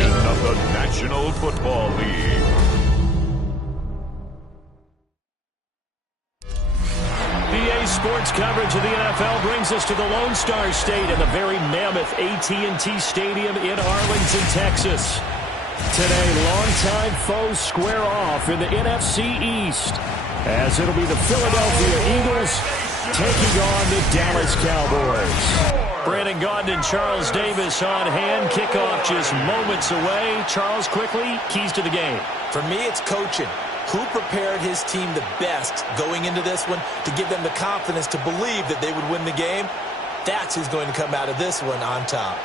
edition of the National Football League. BA Sports coverage of the NFL brings us to the Lone Star State and the very mammoth AT&T Stadium in Arlington, Texas. Today, longtime foes square off in the NFC East, as it'll be the Philadelphia Eagles taking on the Dallas Cowboys. Brandon Gaudin and Charles Davis on hand. Kickoff just moments away. Charles, quickly, keys to the game. For me, it's coaching. Who prepared his team the best going into this one to give them the confidence to believe that they would win the game? That's who's going to come out of this one on top.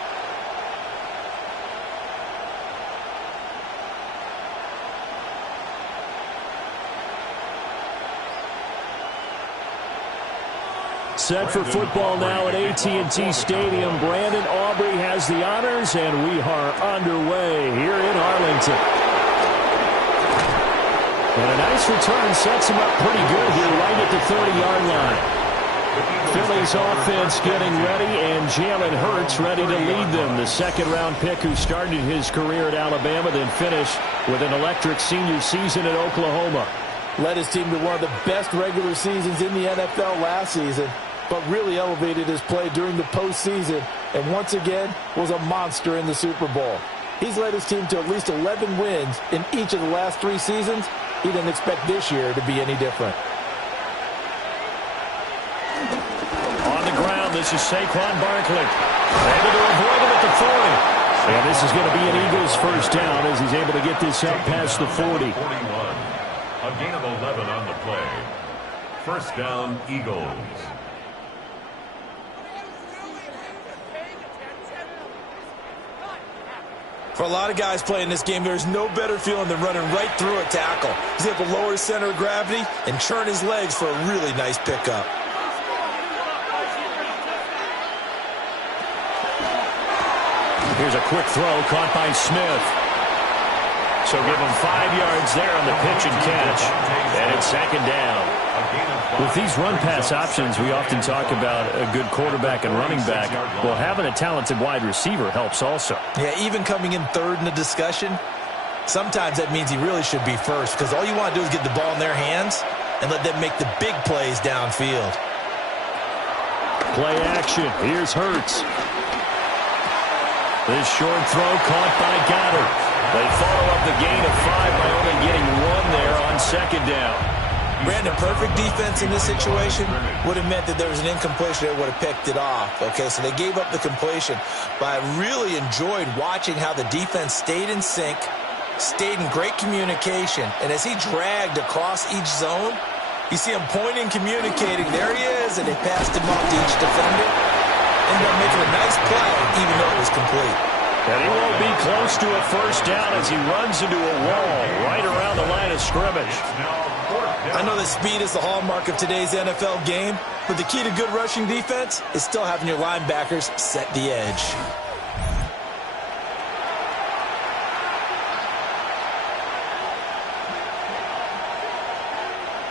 Set for football now at AT&T Stadium. Brandon Aubrey has the honors, and we are underway here in Arlington. And a nice return sets him up pretty good here right at the 30-yard line. Philly's offense getting ready, and Jalen Hurts ready to lead them. The second-round pick who started his career at Alabama, then finished with an electric senior season at Oklahoma. Led his team to one of the best regular seasons in the NFL last season, but really elevated his play during the postseason, and once again was a monster in the Super Bowl. He's led his team to at least 11 wins in each of the last 3 seasons. He didn't expect this year to be any different. On the ground, this is Saquon Barkley. Able to avoid him at the 40. And this is going to be an Eagles first down as he's able to get this up past the 40. 41. A gain of 11 on the play. First down, Eagles. For a lot of guys playing this game, there's no better feeling than running right through a tackle. He's able to lower his center of gravity and turn his legs for a really nice pickup. Here's a quick throw caught by Smith. So give him 5 yards there on the pitch and catch. And it's second down. With these run-pass options, we often talk about a good quarterback and running back. Well, having a talented wide receiver helps also. Yeah, even coming in third in the discussion, sometimes that means he really should be first, because all you want to do is get the ball in their hands and let them make the big plays downfield. Play action. Here's Hurts. This short throw caught by Goddard. They follow up the gain of 5 by only getting 1 there on second down. Brandon, perfect defense in this situation would have meant that there was an incompletion that would have picked it off. Okay, so they gave up the completion. But I really enjoyed watching how the defense stayed in sync, stayed in great communication. And as he dragged across each zone, you see him pointing, communicating. There he is, and they passed him off to each defender. Ended up making a nice play, even though it was complete. And he won't be close to a first down as he runs into a wall right around the line of scrimmage. I know that speed is the hallmark of today's NFL game, but the key to good rushing defense is still having your linebackers set the edge.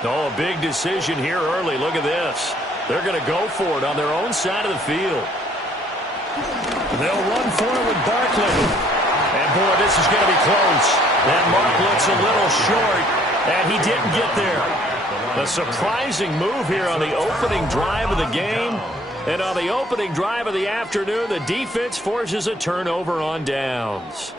Oh, a big decision here early. Look at this. They're going to go for it on their own side of the field. They'll run for it with Barkley. And, boy, this is going to be close. That mark looks a little short, and he didn't get there. A surprising move here on the opening drive of the game. And on the opening drive of the afternoon, the defense forces a turnover on downs.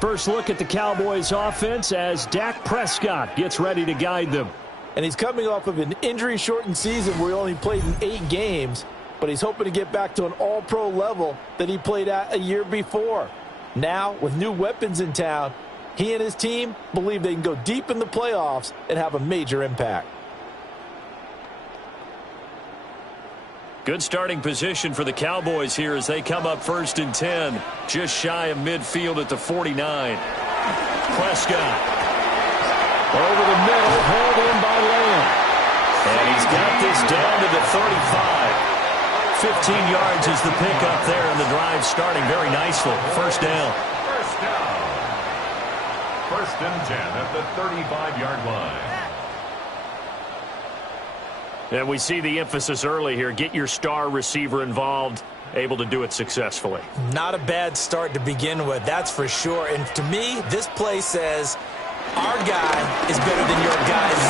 First look at the Cowboys offense as Dak Prescott gets ready to guide them. And he's coming off of an injury-shortened season where he only played in 8 games, but he's hoping to get back to an all-pro level that he played at a year before. Now, with new weapons in town, he and his team believe they can go deep in the playoffs and have a major impact. Good starting position for the Cowboys here as they come up first and 10. Just shy of midfield at the 49. Prescott. Over the middle, hauled in by Lamb. And he's got this down to the 35. 15 yards is the pickup there, and the drive starting very nicely. First down. First down. First and 10 at the 35-yard line. And we see the emphasis early here. Get your star receiver involved, able to do it successfully. Not a bad start to begin with, that's for sure. And to me, this play says our guy is better than your guy's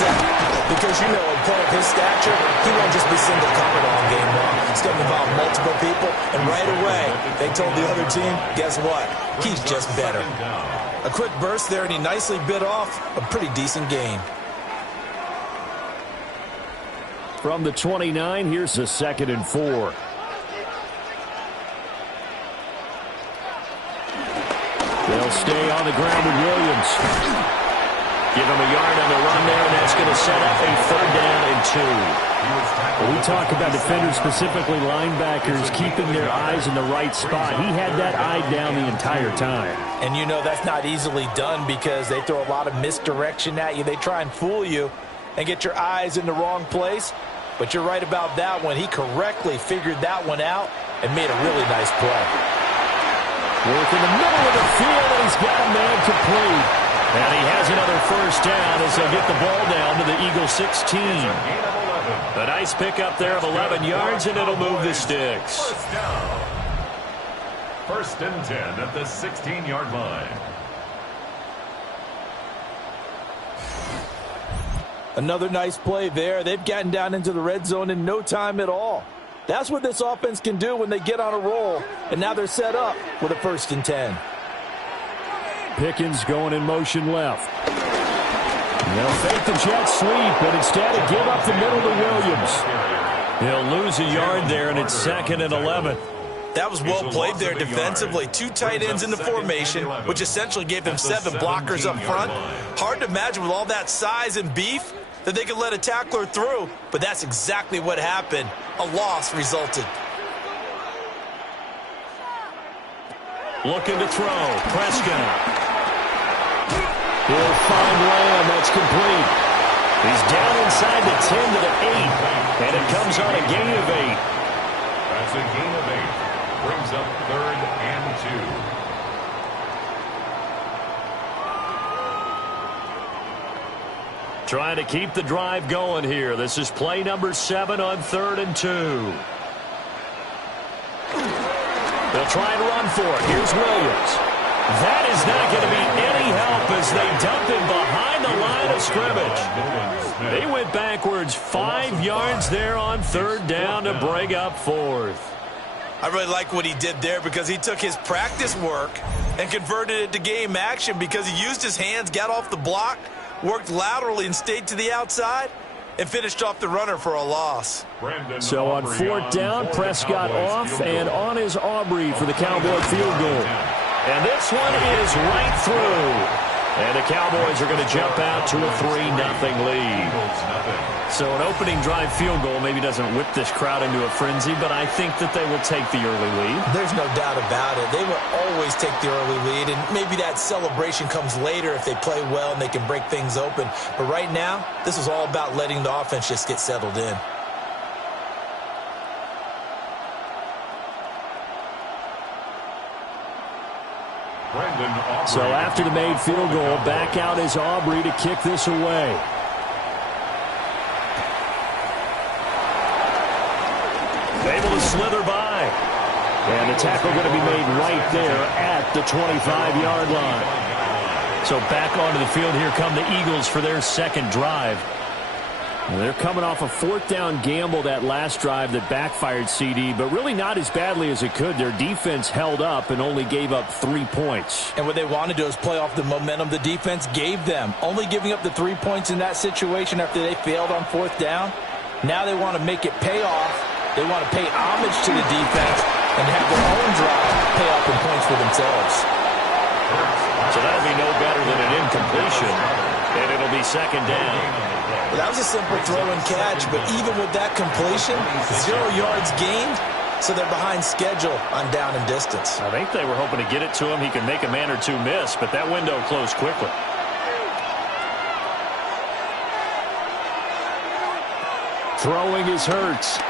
because, you know, a player of his stature, he won't just be single covered all game long. It's going to involve multiple people, and right away, they told the other team, guess what? He's just better. A quick burst there, and he nicely bit off a pretty decent gain. From the 29, here's a 2nd and 4. They'll stay on the ground with Williams. Give him a yard on the run there, and that's going to set up a 3rd down and 2. When we talk about defenders, specifically linebackers, keeping their eyes in the right spot. He had that eye down the entire time. And you know that's not easily done because they throw a lot of misdirection at you. They try and fool you and get your eyes in the wrong place. But you're right about that one. He correctly figured that one out and made a really nice play. Work in the middle of the field, and he's got a man complete. And he has another 1st down as they'll get the ball down to the Eagles 16. A nice pickup there of 11 yards, and it'll move the sticks. 1st down. 1st and 10 at the 16-yard line. Another nice play there. They've gotten down into the red zone in no time at all. That's what this offense can do when they get on a roll. And now they're set up with a 1st and 10. Pickens going in motion left. They'll fake the jet sweep, but instead of give up the middle to Williams. He'll lose a yard there, and it's 2nd and 11. That was well played there defensively. 2 tight ends in the formation, which essentially gave them 7 blockers up front. Hard to imagine with all that size and beef that they could let a tackler through, but that's exactly what happened. A loss resulted. Looking to throw. Prescott. He'll find Lamb. That's complete. He's down inside the 10 to the 8, and it comes on a gain of 8. That's a gain of 8. Brings up 3rd and 2. Trying to keep the drive going here. This is play number 7 on 3rd and 2. They'll try and run for it. Here's Williams. That is not going to be any help as they dump him behind the line of scrimmage. They went backwards 5 yards there on 3rd down to bring up 4th. I really like what he did there because he took his practice work and converted it to game action because he used his hands, got off the block, worked laterally and stayed to the outside, and finished off the runner for a loss. So on 4th down, Prescott off, and on is Aubrey for the Cowboy field goal. And this one is right through. And the Cowboys are going to jump out to a 3-0 lead. So an opening drive field goal maybe doesn't whip this crowd into a frenzy, but I think that they will take the early lead. There's no doubt about it. They will always take the early lead, and maybe that celebration comes later if they play well and they can break things open. But right now, this is all about letting the offense just get settled in. So after the made field goal, back out is Aubrey to kick this away. Able to slither by. And the tackle going to be made right there at the 25-yard line. So back onto the field, here come the Eagles for their 2nd drive. They're coming off a 4th down gamble that last drive that backfired, CD, but really not as badly as it could. Their defense held up and only gave up 3 points. And what they want to do is play off the momentum the defense gave them. Only giving up the 3 points in that situation after they failed on 4th down. Now they want to make it pay off. They want to pay homage to the defense and have their own drive pay off in points for themselves. So that'll be no better than an incompletion, and it'll be 2nd down. Well, that was a simple throw and catch, but even with that completion, 0 yards gained, so they're behind schedule on down and distance. I think they were hoping to get it to him. He could make a man or two miss, but that window closed quickly. Throwing is Hurts.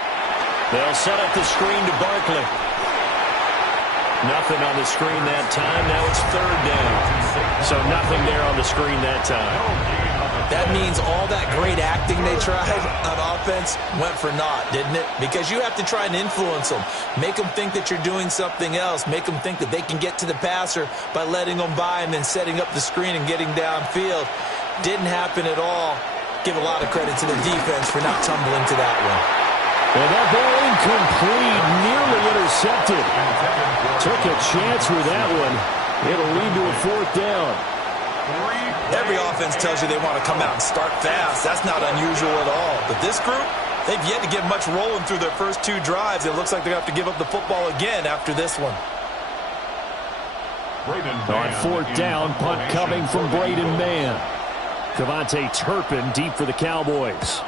They'll set up the screen to Barkley. Nothing on the screen that time. Now it's 3rd down. So nothing there on the screen that time. That means all that great acting they tried on offense went for naught, didn't it? Because you have to try and influence them. Make them think that you're doing something else. Make them think that they can get to the passer by letting them by and then setting up the screen and getting downfield. Didn't happen at all. Give a lot of credit to the defense for not tumbling to that one. And that ball incomplete, nearly intercepted. Took a chance with that one. It'll lead to a 4th down. Every offense tells you they want to come out and start fast. That's not unusual at all. But this group, they've yet to get much rolling through their first 2 drives. It looks like they're going to have to give up the football again after this one. On 4th down, punt coming from Braden Mann. Cavante Turpin deep for the Cowboys.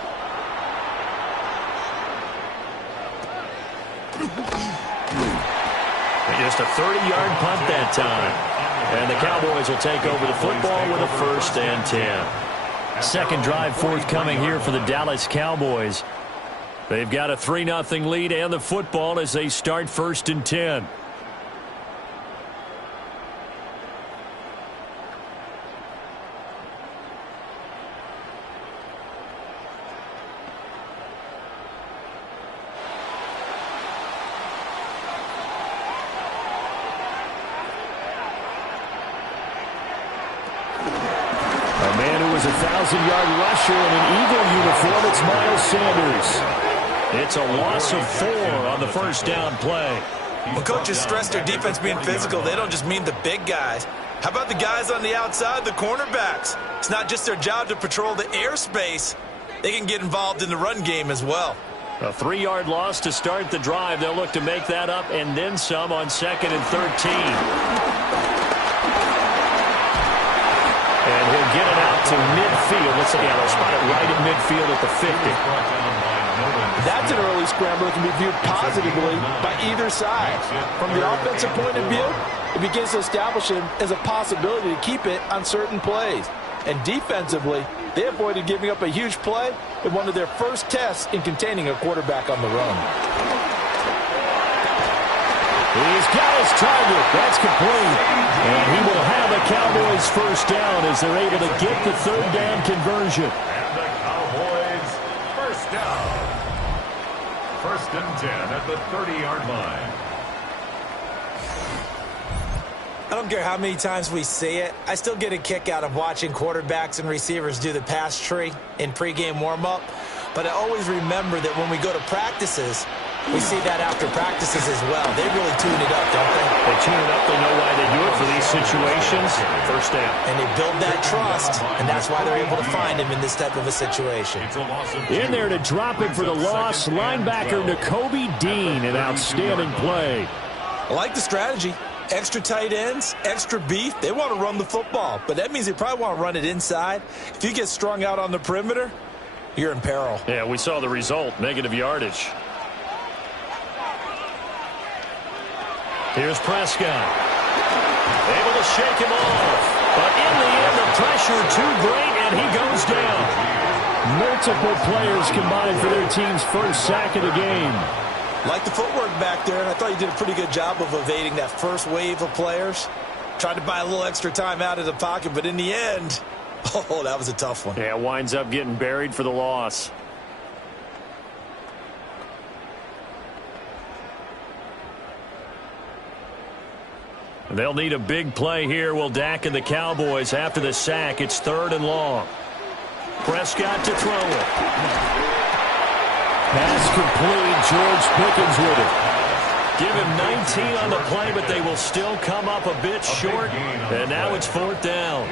Just a 30-yard punt that time. And the Cowboys will take over the football with a 1st and 10. Second drive forthcoming here for the Dallas Cowboys. They've got a 3-0 lead and the football as they start 1st and 10. A man who was a 1,000-yard rusher in an Eagle uniform, it's Miles Sanders. It's a loss of 4 on the 1st down play. When coaches stress their defense being physical, they don't just mean the big guys. How about the guys on the outside, the cornerbacks? It's not just their job to patrol the airspace. They can get involved in the run game as well. A 3-yard loss to start the drive. They'll look to make that up and then some on 2nd and 13. And he'll get it out to midfield. Let's see, they'll spot it right at midfield at the 50. That's an early scramble that can be viewed positively by either side. From the offensive point of view, it begins to establish him as a possibility to keep it on certain plays. And defensively, they avoided giving up a huge play in one of their first tests in containing a quarterback on the run. He's got his target. That's complete. And he will have a Cowboys 1st down as they're able to get the 3rd down conversion. And the Cowboys 1st down. 1st and 10 at the 30-yard line. I don't care how many times we see it. I still get a kick out of watching quarterbacks and receivers do the pass tree in pregame warm-up. But I always remember that when we go to practices, we see that after practices as well. They really tune it up, don't they? They tune it up. They know why they do it for these situations. 1st down. And they build that trust, and that's why they're able to find him in this type of a situation. In there to drop it for the loss, linebacker Nakobe Dean, an outstanding play. I like the strategy. Extra tight ends, extra beef. They want to run the football, but that means they probably want to run it inside. If you get strung out on the perimeter, you're in peril. Yeah, we saw the result, negative yardage. Here's Prescott. Able to shake him off. But in the end, the pressure too great, and he goes down. Multiple players combined for their team's 1st sack of the game. Like the footwork back there, and I thought he did a pretty good job of evading that first wave of players. Tried to buy a little extra time out of the pocket, but in the end, oh, that was a tough one. Yeah, winds up getting buried for the loss. They'll need a big play here. Will Dak and the Cowboys after the sack. It's 3rd and long. Prescott to throw it. Pass complete. George Pickens with it. Give him 19 on the play, but they will still come up a bit short. And now it's 4th down.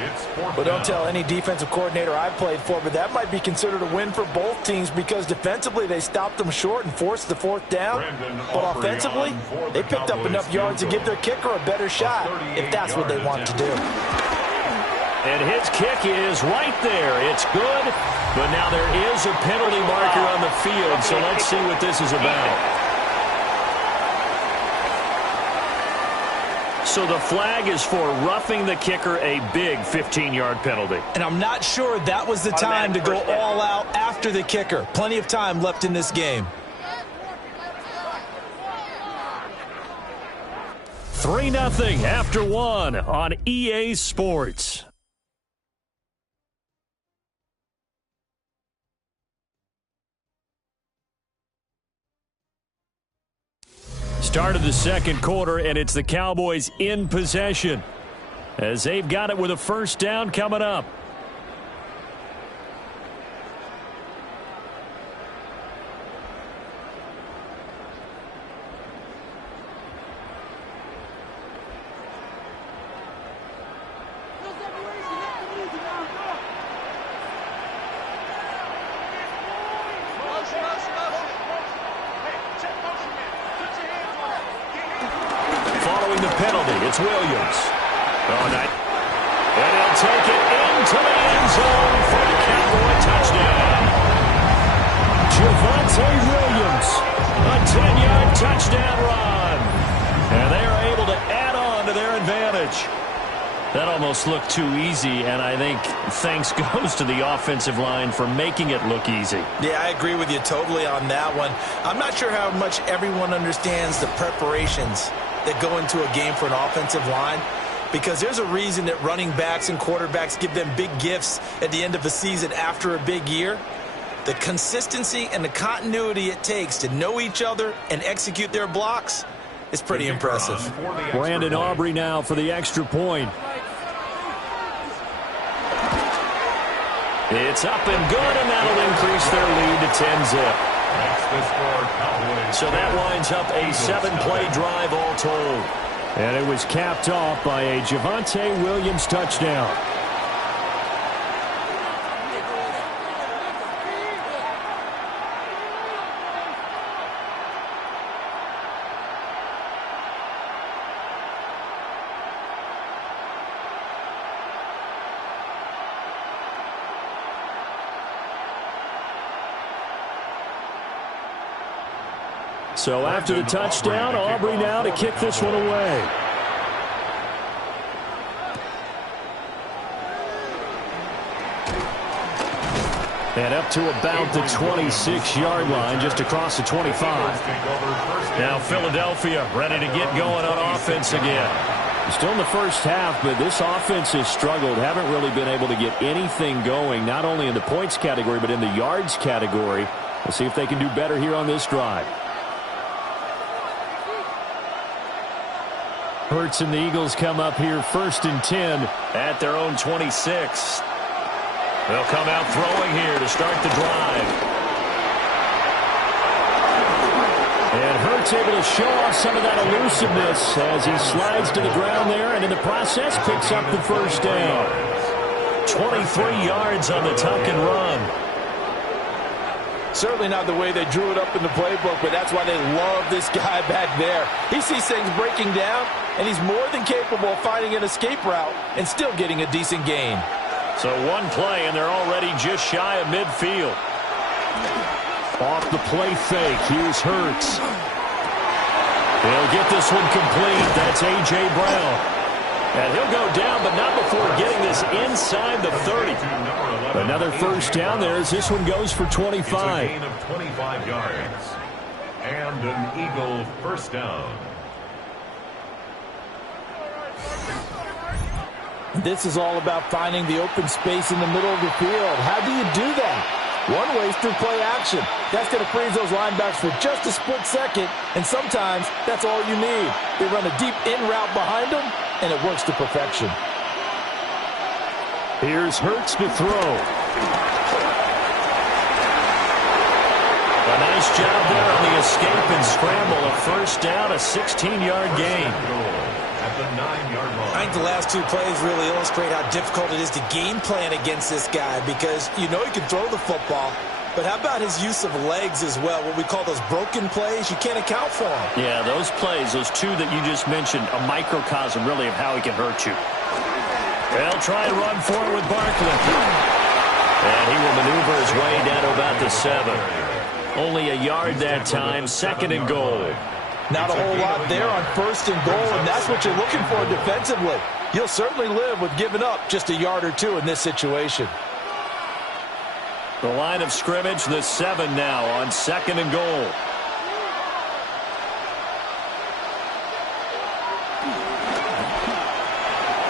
Well, don't tell any defensive coordinator I've played for, but that might be considered a win for both teams because defensively they stopped them short and forced the 4th down. But offensively, they picked up enough yards to give their kicker a better shot if that's what they want to do. And his kick is right there. It's good, but now there is a penalty marker on the field, so let's see what this is about. So the flag is for roughing the kicker, a big 15-yard penalty. And I'm not sure that was the time to go all out after the kicker. Plenty of time left in this game. 3-0 after 1 on EA Sports. Start of the second quarter, and it's the Cowboys in possession as they've got it with a first down coming up. Following the penalty, it's Williams. And he'll take it into the end zone for the Cowboy touchdown. Javonte Williams, a 10-yard touchdown run. And they are able to add on to their advantage. That almost looked too easy, and I think thanks goes to the offensive line for making it look easy. Yeah, I agree with you totally on that one. I'm not sure how much everyone understands the preparations that go into a game for an offensive line, because there's a reason that running backs and quarterbacks give them big gifts at the end of a season after a big year. The consistency and the continuity it takes to know each other and execute their blocks is pretty impressive. Brandon Aubrey now for the extra point. It's up and good, and that'll increase their lead to 10-zip. So that winds up a 7-play drive all told. And it was capped off by a Javonte Williams touchdown. So after the touchdown, Aubrey now to kick this one away. And up to about the 26-yard line, just across the 25. Now Philadelphia ready to get going on offense again. Still in the first half, but this offense has struggled. Haven't really been able to get anything going, not only in the points category, but in the yards category. We'll see if they can do better here on this drive. Hurts and the Eagles come up here 1st and 10 at their own 26. They'll come out throwing here to start the drive. And Hurts able to show off some of that elusiveness as he slides to the ground there, and in the process picks up the first down. 23 yards on the tuck and run. Certainly not the way they drew it up in the playbook, but that's why they love this guy back there. He sees things breaking down, and he's more than capable of finding an escape route and still getting a decent gain. So one play, and they're already just shy of midfield. Off the play fake, here's Hurts. He'll get this one complete. That's A.J. Brown. And he'll go down, but not before getting this inside the 30. Another first down there as this one goes for 25. It's a gain of 25 yards. And an Eagle first down. This is all about finding the open space in the middle of the field. How do you do that? One way is through play action. That's going to freeze those linebackers for just a split second, and sometimes that's all you need. They run a deep in route behind them, and it works to perfection. Here's Hurts to throw. A nice job there on the escape and scramble. A first down, a 16-yard gain. At the 9-yard line. I think the last 2 plays really illustrate how difficult it is to game plan against this guy, because you know he can throw the football, but how about his use of legs as well? What we call those broken plays, you can't account for them. Yeah, those plays, those 2 that you just mentioned, a microcosm really of how he can hurt you. They'll try and run forward with Barkley. And he will maneuver his way down to about the 7. Only a yard that time, 2nd and goal. Not a whole lot there on 1st and goal, and that's what you're looking for defensively. You'll certainly live with giving up just a yard or 2 in this situation. The line of scrimmage, the 7 now on 2nd and goal.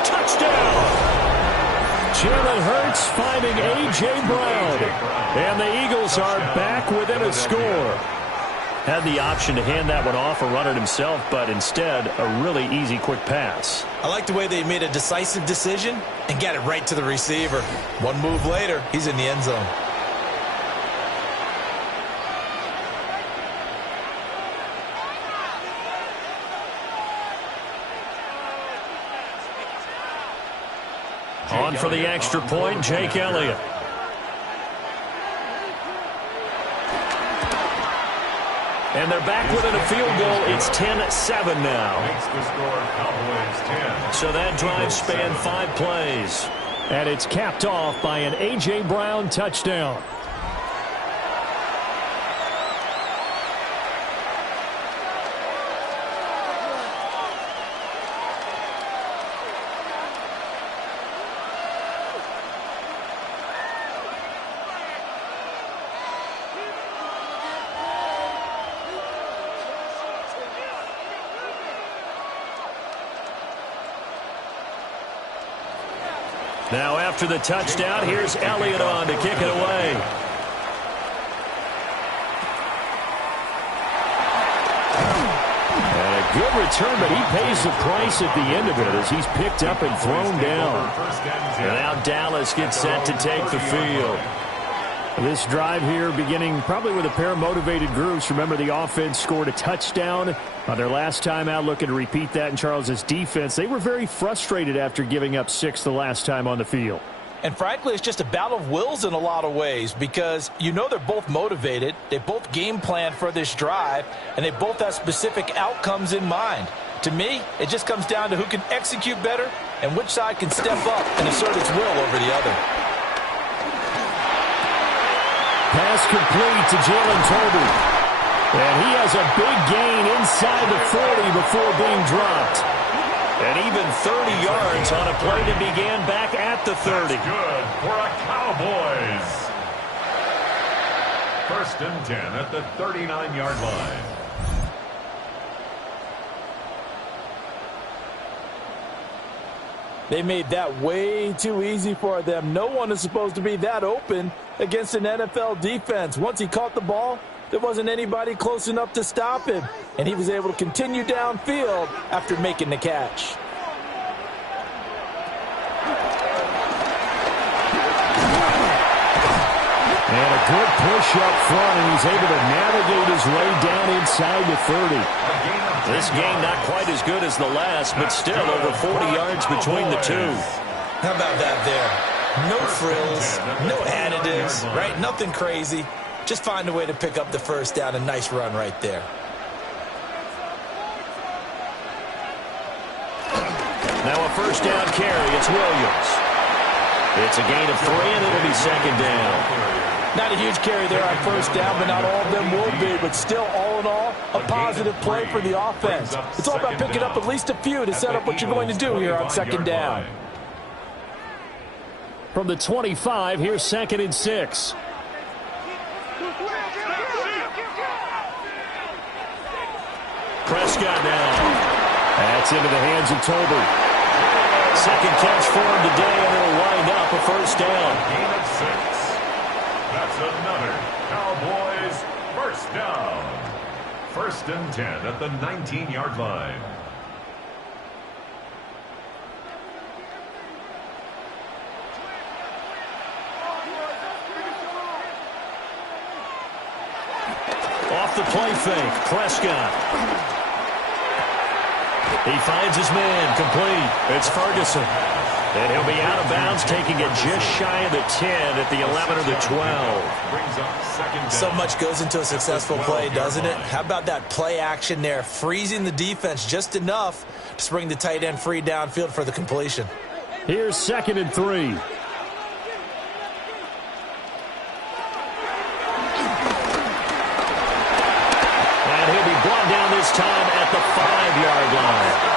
Touchdown! Jalen Hurts finding A.J. Brown. And the Eagles are back within a score. Had the option to hand that one off or run it himself, but instead, a really easy, quick pass. I like the way they made a decisive decision and got it right to the receiver. One move later, he's in the end zone. On for the extra point, Jake Elliott. And they're back within a field goal. It's 10-7 now. Makes the score Cowboys 10. So that drive spanned 5 plays. And it's capped off by an A.J. Brown touchdown. Now after the touchdown, here's Elliott on to kick it away. And a good return, but he pays the price at the end of it as he's picked up and thrown down. And now Dallas gets set to take the field. This drive here beginning probably with a pair of motivated groups. Remember, the offense scored a touchdown on their last time out, looking to repeat that in Charles' defense. They were very frustrated after giving up 6 the last time on the field. And frankly, it's just a battle of wills in a lot of ways because you know they're both motivated. They both game plan for this drive, and they both have specific outcomes in mind. To me, it just comes down to who can execute better and which side can step up and assert its will over the other. Pass complete to Jalen Tolbert. And he has a big gain inside the 40 before being dropped. And even 30 yards on a play that began back at the 30. That's good for a Cowboys. 1st and 10 at the 39-yard line. They made that way too easy for them. No one is supposed to be that open against an NFL defense. Once he caught the ball, there wasn't anybody close enough to stop him, and he was able to continue downfield after making the catch. And a good push up front, and he's able to navigate his way down inside the 30. This game not quite as good as the last, but still over 40 yards between the two. How about that there? No frills, no additives, right? Nothing crazy. Just find a way to pick up the first down. A nice run right there. Now a first down carry. It's Williams. It's a gain of 3, and it'll be 2nd down. Not a huge carry there on first down, but not all of them will be. But still, all in all, a positive play for the offense. It's all about picking up at least a few to set up what you're going to do here on 2nd down. From the 25, here's 2nd and 6. Prescott now. That's into the hands of Tolbert. 2nd catch for him today, and it'll wind up a first down. Gain of 6. That's another Cowboys first down. 1st and 10 at the 19-yard line. Off the play fake, Prescott. He finds his man, complete. It's Ferguson. And he'll be out of bounds, taking it just shy of the 10 at the 11 or the 12. So much goes into a successful play, doesn't it? How about that play action there, freezing the defense just enough to bring the tight end free downfield for the completion. Here's 2nd and 3. And he'll be brought down this time at the 5-yard line.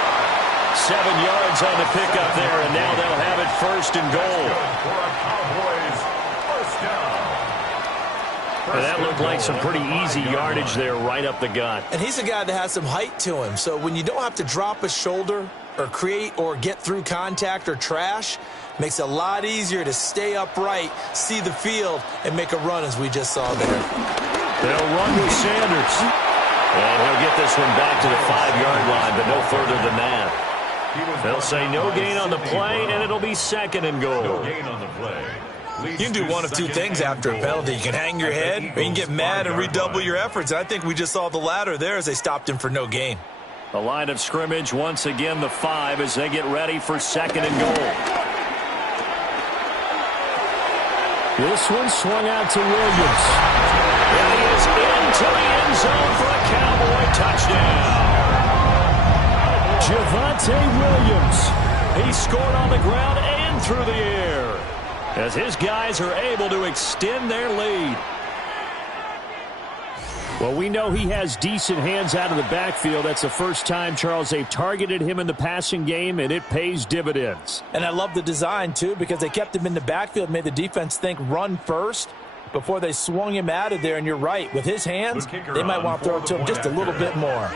7 yards on the pickup there, and now they'll have it 1st and goal. For a Cowboys first down. And that looked like some pretty easy yardage there right up the gut. And he's a guy that has some height to him, so when you don't have to drop a shoulder or create or get through contact or trash, makes it a lot easier to stay upright, see the field, and make a run as we just saw there. They'll run with Sanders. And he'll get this one back to the 5-yard line, but no further than that. They'll say no gain on the play, and it'll be 2nd and goal. No gain on the play. You can do one of two things after a penalty. You can hang your head, or you can get mad and redouble your efforts. I think we just saw the latter there as they stopped him for no gain. The line of scrimmage, once again, the 5 as they get ready for 2nd and goal. This one swung out to Williams. And he is into the end zone for a Cowboy touchdown. Javonte Williams. He scored on the ground and through the air as his guys are able to extend their lead. Well, we know he has decent hands out of the backfield. That's the first time, Charles, they've targeted him in the passing game, and it pays dividends. And I love the design, too, because they kept him in the backfield, made the defense think run first before they swung him out of there. And you're right, with his hands, they might want to throw it to him just a little bit more.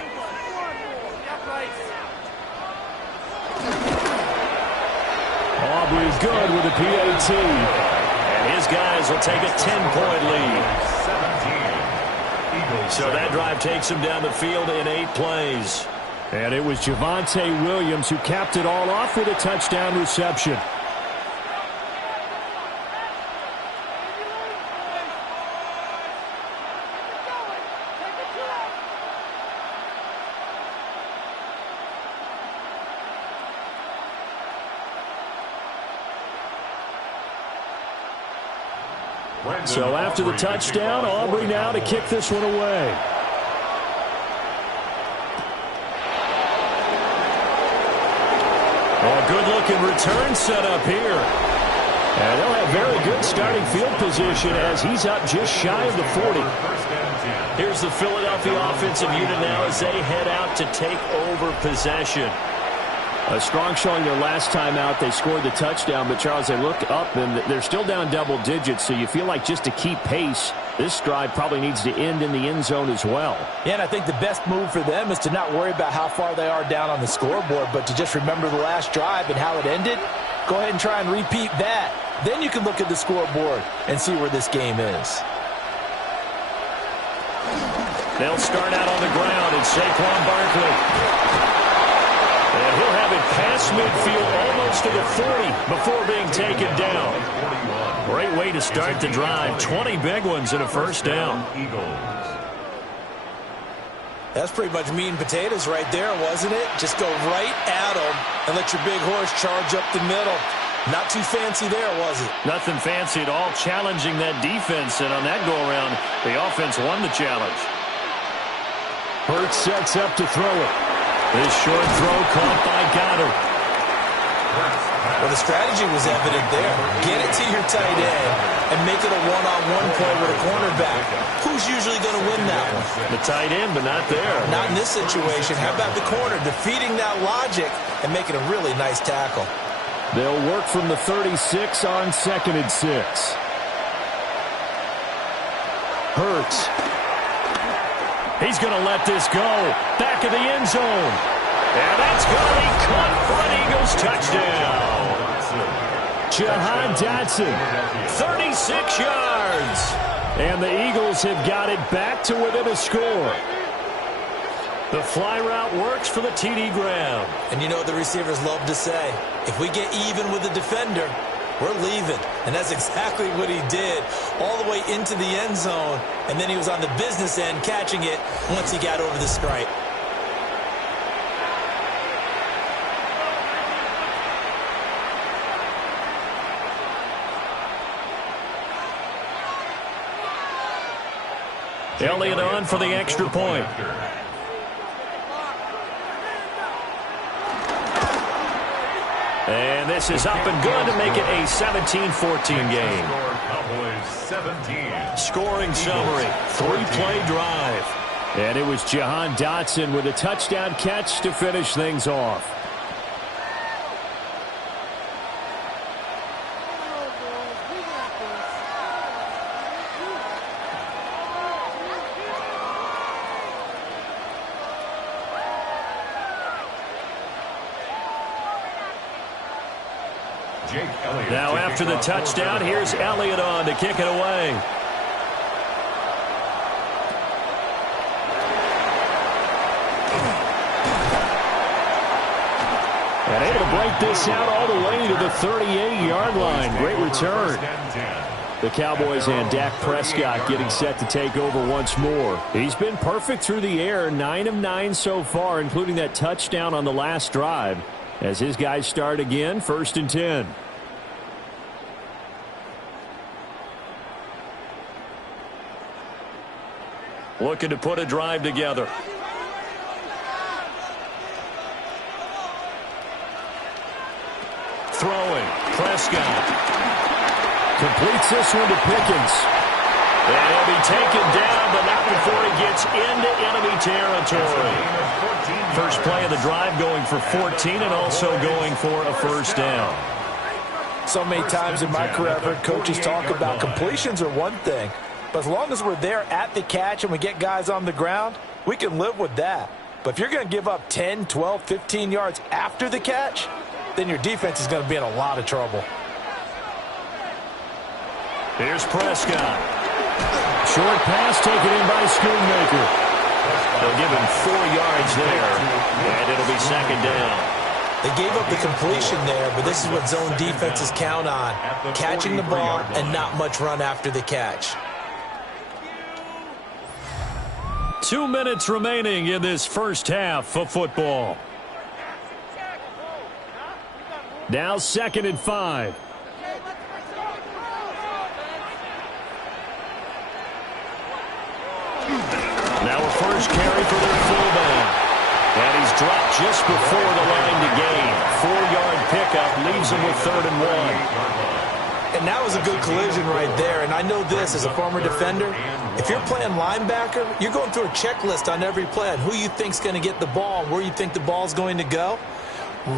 Aubrey good with a PAT. And his guys will take a 10-point lead. 17. So that drive takes him down the field in 8 plays. And it was Javonte Williams who capped it all off with a touchdown reception. So after the touchdown, Aubrey now to kick this one away. A good-looking return set up here. And they'll have very good starting field position as he's up just shy of the 40. Here's the Philadelphia offensive unit now as they head out to take over possession. A strong showing their last time out. They scored the touchdown, but, Charles, they look up, and they're still down double digits, so you feel like just to keep pace, this drive probably needs to end in the end zone as well. Yeah, and I think the best move for them is to not worry about how far they are down on the scoreboard, but to just remember the last drive and how it ended. Go ahead and try and repeat that. Then you can look at the scoreboard and see where this game is. They'll start out on the ground, and Saquon Barkley. And he'll have it past midfield almost to the 40 before being taken down. Great way to start the drive. 20 big ones and a first down. That's pretty much meat and potatoes right there, wasn't it? Just go right at them and let your big horse charge up the middle. Not too fancy there, was it? Nothing fancy at all, challenging that defense. And on that go-around, the offense won the challenge. Hurts sets up to throw it. This short throw caught by Goddard. Well, the strategy was evident there. Get it to your tight end and make it a one-on-one play with a cornerback. Who's usually going to win that one? The tight end, but not there. Not in this situation. How about the corner defeating that logic and making a really nice tackle? They'll work from the 36 on 2nd and 6. Hurts. He's going to let this go. Back of the end zone. And that's going to be caught for an Eagles touchdown. Jahan Dotson, 36 yards. And the Eagles have got it back to within a score. The fly route works for the TD Graham. And you know what the receivers love to say? If we get even with the defender, we're leaving. And that's exactly what he did, all the way into the end zone. And then he was on the business end catching it once he got over the stripe. Elliott on for the extra point. And this is up and good to make it a 17-14 game. Cowboys 17. Scoring summary, 3-play drive. And it was Jahan Dotson with a touchdown catch to finish things off. Now after the touchdown, here's Elliott on to kick it away. And able to break this out all the way to the 38-yard line. Great return. The Cowboys and Dak Prescott getting set to take over once more. He's been perfect through the air, 9 of 9 so far, including that touchdown on the last drive. As his guys start again, 1st and 10. Looking to put a drive together. Throwing. Prescott. Completes this one to Pickens. And he'll be taken down, but not before he gets into enemy territory. First play of the drive going for 14 and also going for a first down. So many times in my career, I've heard coaches talk about completions are one thing. But as long as we're there at the catch and we get guys on the ground, we can live with that. But if you're going to give up 10, 12, 15 yards after the catch, then your defense is going to be in a lot of trouble. Here's Prescott. Short pass taken in by Schoonmaker. They'll give him 4 yards there, and it'll be 2nd down. They gave up the completion there, but this is what zone defenses count on, catching the ball and not much run after the catch. 2 minutes remaining in this first half of football. Now 2nd and 5. Now a first carry for their fullback. And he's dropped just before the line to gain. 4-yard pickup leaves him with 3rd and 1. And that was a good collision right there. And I know this as a former defender. If you're playing linebacker, you're going through a checklist on every play on who you think's going to get the ball and where you think the ball's going to go.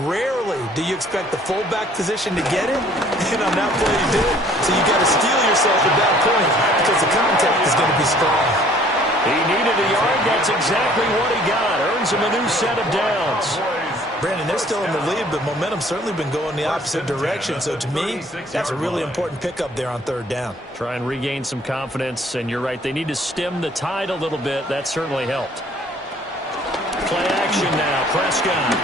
Rarely do you expect the fullback position to get it, and on that play you did. So you got to steel yourself at that point because the contact is going to be strong. He needed a yard. That's exactly what he got. Earns him a new set of downs. Brandon, they're still in the lead, but momentum's certainly been going the opposite direction. So to me, that's a really important pickup there on 3rd down. Try and regain some confidence, and you're right. They need to stem the tide a little bit. That certainly helped. Play action now. Prescott.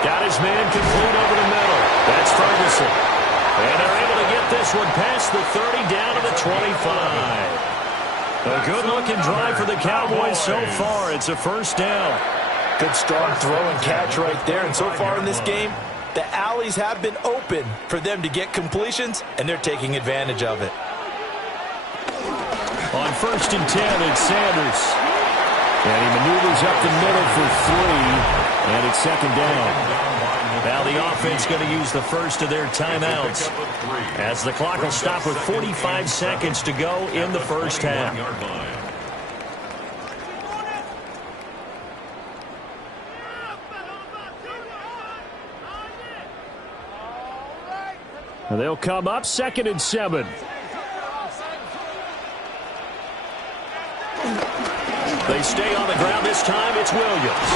Got his man complete over the middle. That's Ferguson. And they're able to get this one past the 30 down to the 25. A good-looking drive for the Cowboys so far. It's a first down. Good strong throw and catch right there. And so far in this game, the alleys have been open for them to get completions, and they're taking advantage of it. On 1st and 10, it's Sanders. And he maneuvers up the middle for 3, and it's 2nd down. Now the offense going to use the first of their timeouts as the clock will stop with 45 seconds to go in the first half. And they'll come up 2nd and 7. They stay on the ground this time. It's Williams.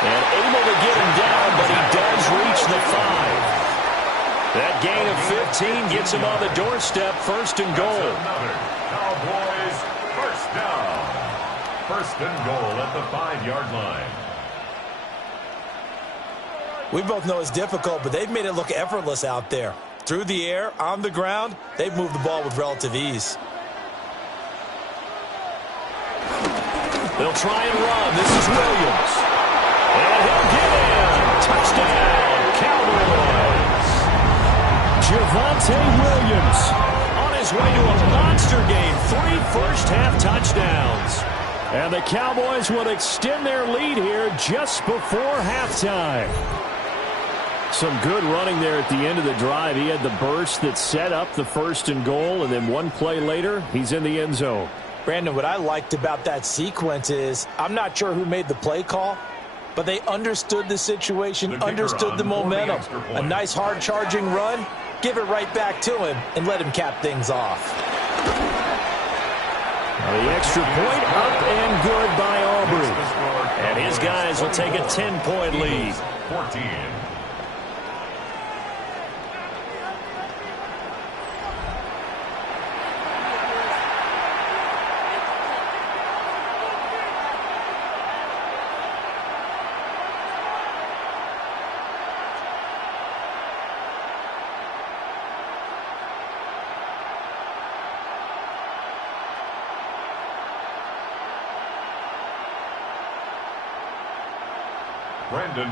And able to get him down, but he does reach the 5. That gain of 15 gets him on the doorstep, 1st and goal. Cowboys first down. 1st and goal at the 5-yard line. We both know it's difficult, but they've made it look effortless out there. Through the air, on the ground, they've moved the ball with relative ease. They'll try and run. This is Williams. And he'll get in. Touchdown, Cowboys. Javonte Williams on his way to a monster game. 3 first-half touchdowns. And the Cowboys will extend their lead here just before halftime. Some good running there at the end of the drive. He had the burst that set up the 1st and goal, and then one play later, he's in the end zone. Brandon, what I liked about that sequence is I'm not sure who made the play call, but they understood the situation, understood the momentum. A nice hard-charging run, give it right back to him, and let him cap things off. Now the extra point up and good by Aubrey. And his guys will take a 10-point lead. 14.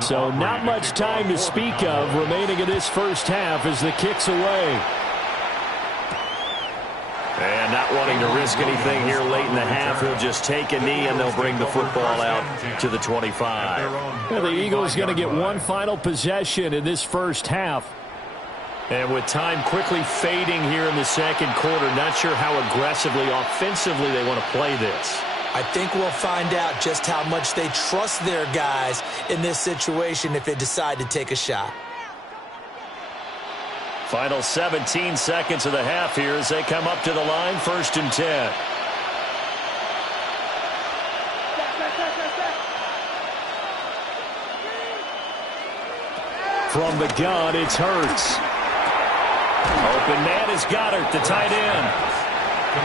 So not much time to speak of remaining in this first half as the kick's away. And not wanting to risk anything here late in the half, he'll just take a knee and they'll bring the football out to the 25. Well, the Eagles going to get one final possession in this first half. And with time quickly fading here in the second quarter, not sure how aggressively, offensively they want to play this. I think we'll find out just how much they trust their guys in this situation if they decide to take a shot. Final 17 seconds of the half here as they come up to the line, 1st and 10. From the gun, it's Hurts. Open man is Goddard, the tight end.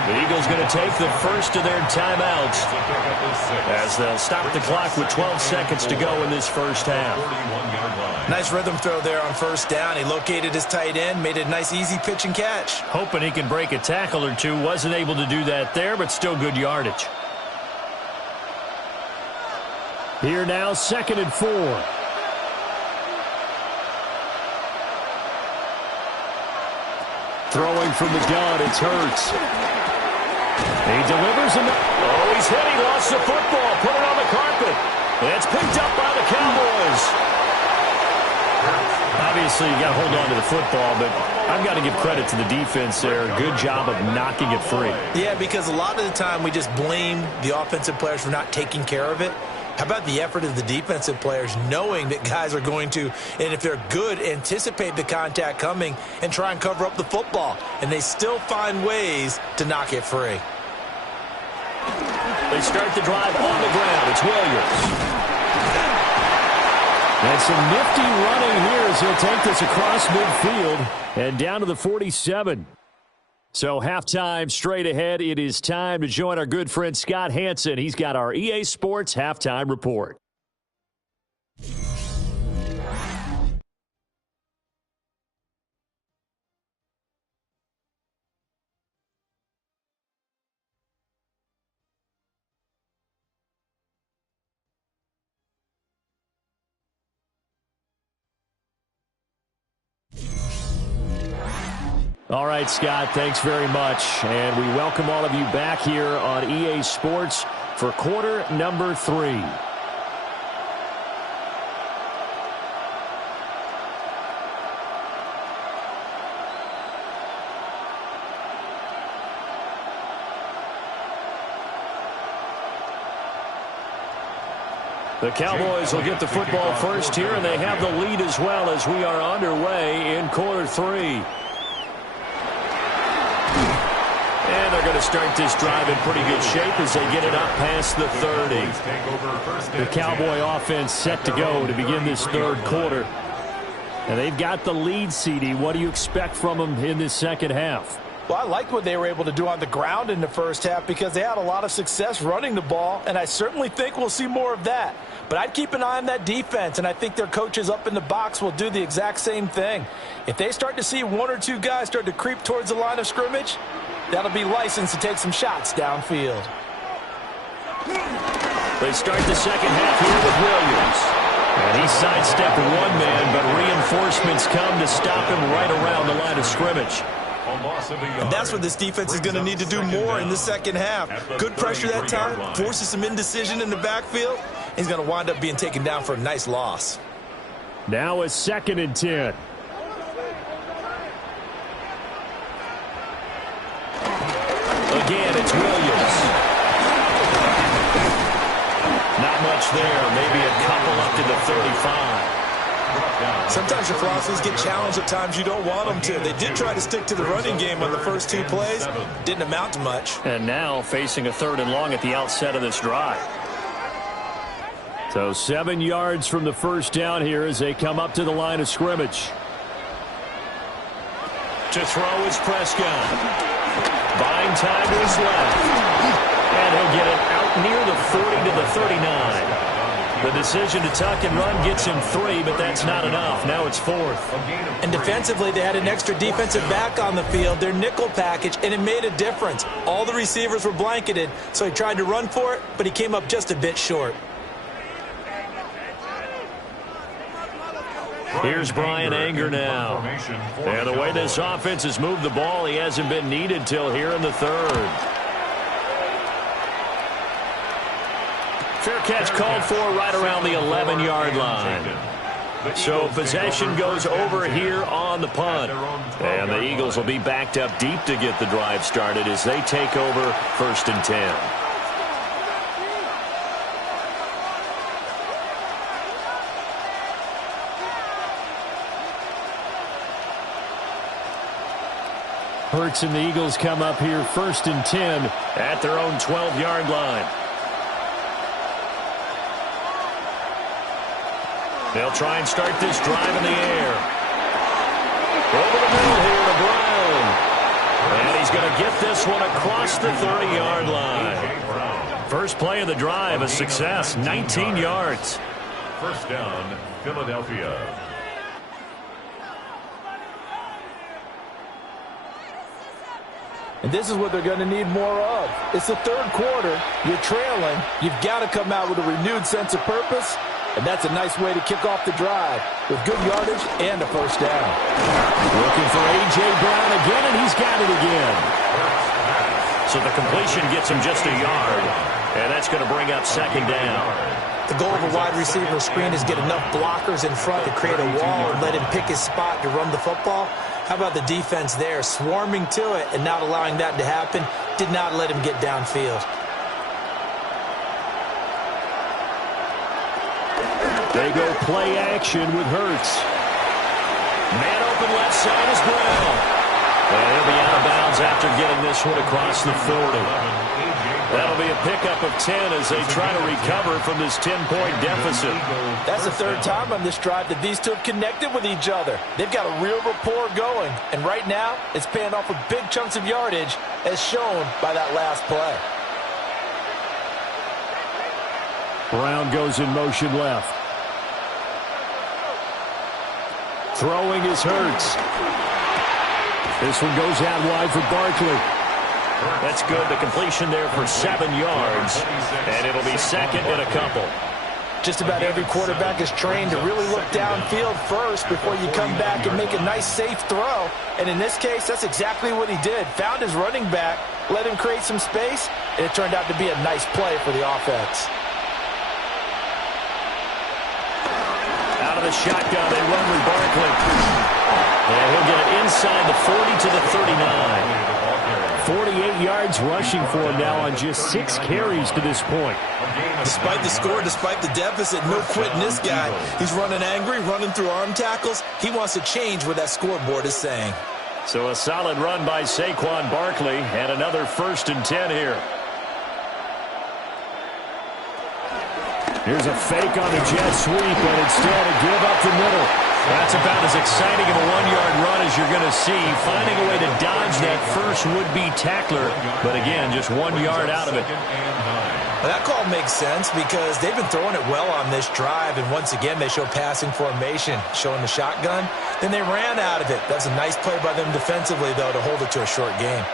The Eagles going to take the first of their timeouts as they'll stop the clock with 12 seconds to go in this first half. Nice rhythm throw there on 1st down. He located his tight end, made a nice easy pitch and catch. Hoping he can break a tackle or two. Wasn't able to do that there, but still good yardage. Here now, 2nd and 4. Throwing from the gun, it's Hurts. He delivers him. Oh, he's hit. He lost the football. Put it on the carpet. It's picked up by the Cowboys. Obviously, you got to hold on to the football, but I've got to give credit to the defense there. Good job of knocking it free. Yeah, because a lot of the time we just blame the offensive players for not taking care of it. How about the effort of the defensive players knowing that guys are going to, and if they're good, anticipate the contact coming and try and cover up the football. And they still find ways to knock it free. They start the drive on the ground. It's Williams. And some nifty running here as he'll take this across midfield and down to the 47. So halftime straight ahead. It is time to join our good friend Scott Hanson. He's got our EA Sports halftime report. All right, Scott, thanks very much. And we welcome all of you back here on EA Sports for quarter number 3. The Cowboys will get the football first here, and they have the lead as well as we are underway in quarter 3. And they're going to start this drive in pretty good shape as they get it up past the 30. The Cowboy offense set to go to begin this third quarter. And they've got the lead, CD. What do you expect from them in this second half? Well, I liked what they were able to do on the ground in the first half because they had a lot of success running the ball, and I certainly think we'll see more of that. But I'd keep an eye on that defense, and I think their coaches up in the box will do the exact same thing. If they start to see one or two guys start to creep towards the line of scrimmage, that'll be licensed to take some shots downfield. They start the second half here with Williams. And he sidestepped one man, but reinforcements come to stop him right around the line of scrimmage. And that's what this defense is going to need to do more in the second half. Good pressure that time, forces some indecision in the backfield. He's going to wind up being taken down for a nice loss. Now a 2nd and 10. Again, it's Williams. Not much there. Maybe a couple up to the 35. Sometimes your philosophies get challenged at times you don't want them to. They did try to stick to the running game on the first 2 plays. Didn't amount to much. And now facing a 3rd and long at the outset of this drive. So 7 yards from the first down here as they come up to the line of scrimmage. To throw is Prescott. Buying time to his left. And he'll get it out near the 40 to the 39. The decision to tuck and run gets him 3, but that's not enough. Now it's 4th. And defensively, they had an extra defensive back on the field, their nickel package, and it made a difference. All the receivers were blanketed, so he tried to run for it, but he came up just a bit short. Here's Brian Anger now. And the way this offense has moved the ball, he hasn't been needed till here in the third. Fair catch called for right around the 11-yard line. So possession goes over here on the punt. And the Eagles will be backed up deep to get the drive started as they take over 1st and 10. Hurts and the Eagles come up here 1st and 10 at their own 12-yard line. They'll try and start this drive in the air. Over the middle here to Brown. And he's going to get this one across the 30-yard line. First play of the drive, a success, 19 yards. First down, Philadelphia. And this is what they're going to need more of. It's the third quarter. You're trailing. You've got to come out with a renewed sense of purpose. And that's a nice way to kick off the drive with good yardage and a first down. Looking for A.J. Brown again, and he's got it again. So the completion gets him just a yard, and that's going to bring up 2nd down. The goal of a wide receiver screen is get enough blockers in front to create a wall and let him pick his spot to run the football. How about the defense there, swarming to it and not allowing that to happen? Did not let him get downfield. They go play action with Hurts. Man open left side is Brown. And he'll be out of bounds after getting this one across the 40. That'll be a pickup of 10 as they try to recover from this 10-point deficit. That's the third time on this drive that these two have connected with each other. They've got a real rapport going. And right now, it's paying off with big chunks of yardage as shown by that last play. Brown goes in motion left. Throwing is Hurts. This one goes out wide for Barkley. That's good. The completion there for 7 yards. And it'll be 2nd and a couple. Just about every quarterback is trained to really look downfield first before you come back and make a nice, safe throw. And in this case, that's exactly what he did. Found his running back, let him create some space, and it turned out to be a nice play for the offense. Out of the shotgun, they run with Barkley. And he'll get it inside the 40 to the 39. 48 yards rushing for him now on just 6 carries to this point. Despite the score, despite the deficit, no quitting this guy. He's running angry, running through arm tackles. He wants to change what that scoreboard is saying. So a solid run by Saquon Barkley and another 1st and 10 here. Here's a fake on the jet sweep, and instead a give up the middle. That's about as exciting of a 1-yard run as you're going to see. Finding a way to dodge that first would-be tackler, but again, just 1 yard out of it. Well, that call makes sense because they've been throwing it well on this drive, and once again they show passing formation, showing the shotgun. Then they ran out of it. That's a nice play by them defensively, though, to hold it to a short game.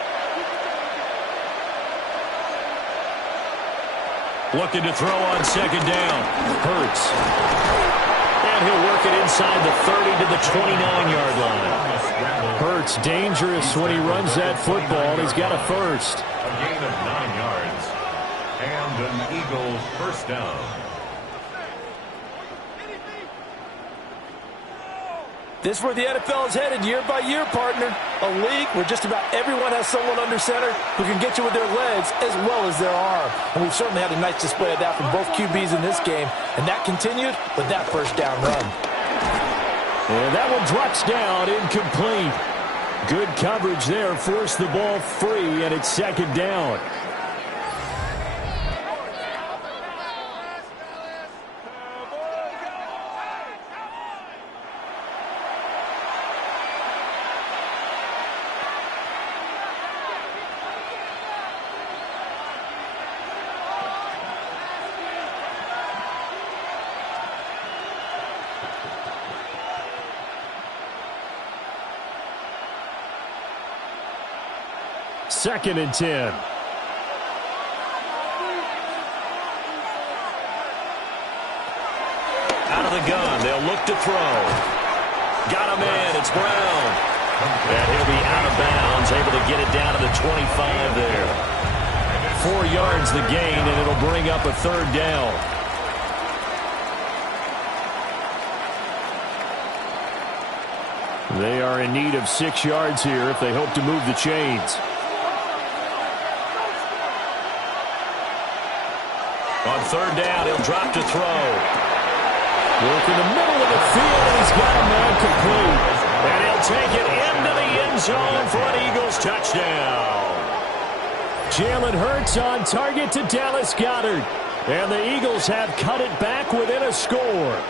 Looking to throw on 2nd down. Hurts. And he'll work it inside the 30 to the 29-yard line. Hurts dangerous when he runs that football. He's got a first. A gain of 9 yards. And an Eagles first down. This is where the NFL is headed year by year, partner. A league where just about everyone has someone under center who can get you with their legs as well as their arm. And we've certainly had a nice display of that from both QBs in this game. And that continued with that first down run. And that one drops down, incomplete. Good coverage there, forced the ball free, and it's 2nd down. Second and 10. Out of the gun, they'll look to throw. Got him in. It's Brown. And he'll be out of bounds, able to get it down to the 25 there. 4 yards the gain, and it'll bring up a third down. They are in need of 6 yards here if they hope to move the chains. On third down, he'll drop to throw. Work in the middle of the field, and he's got a man complete. And he'll take it into the end zone for an Eagles touchdown. Jalen Hurts on target to Dallas Goedert. And the Eagles have cut it back within a score.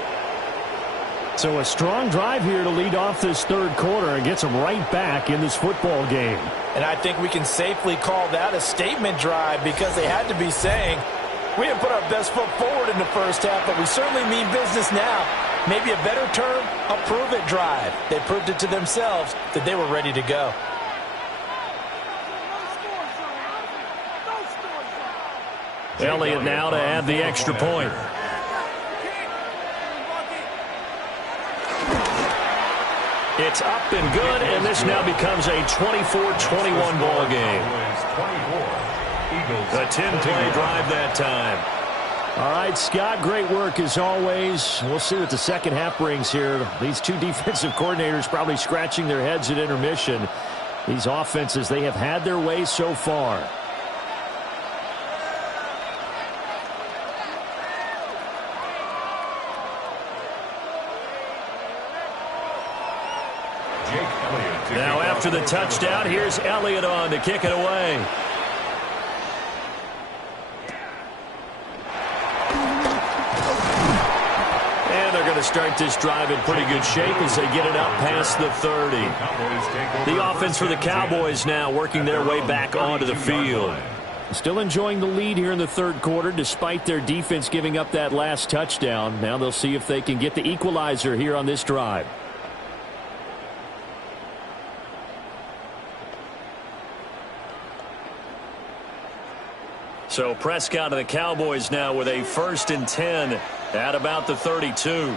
So a strong drive here to lead off this third quarter and gets them right back in this football game. And I think we can safely call that a statement drive because they had to be saying, we didn't put our best foot forward in the first half, but we certainly mean business now. Maybe a better term, a prove-it drive. They proved it to themselves that they were ready to go. Elliott now to add the extra point. It's up and good, and this now becomes a 24-21 ball game. A 10-play drive that time. All right, Scott, great work as always. We'll see what the second half brings here. These two defensive coordinators probably scratching their heads at intermission. These offenses, they have had their way so far. Now after the touchdown, here's Elliott on to kick it away. And they're going to start this drive in pretty good shape as they get it up past the 30. The offense for the Cowboys now working their way back onto the field. Still enjoying the lead here in the third quarter despite their defense giving up that last touchdown. Now they'll see if they can get the equalizer here on this drive. So Prescott and the Cowboys now with a 1st and 10 at about the 32. On play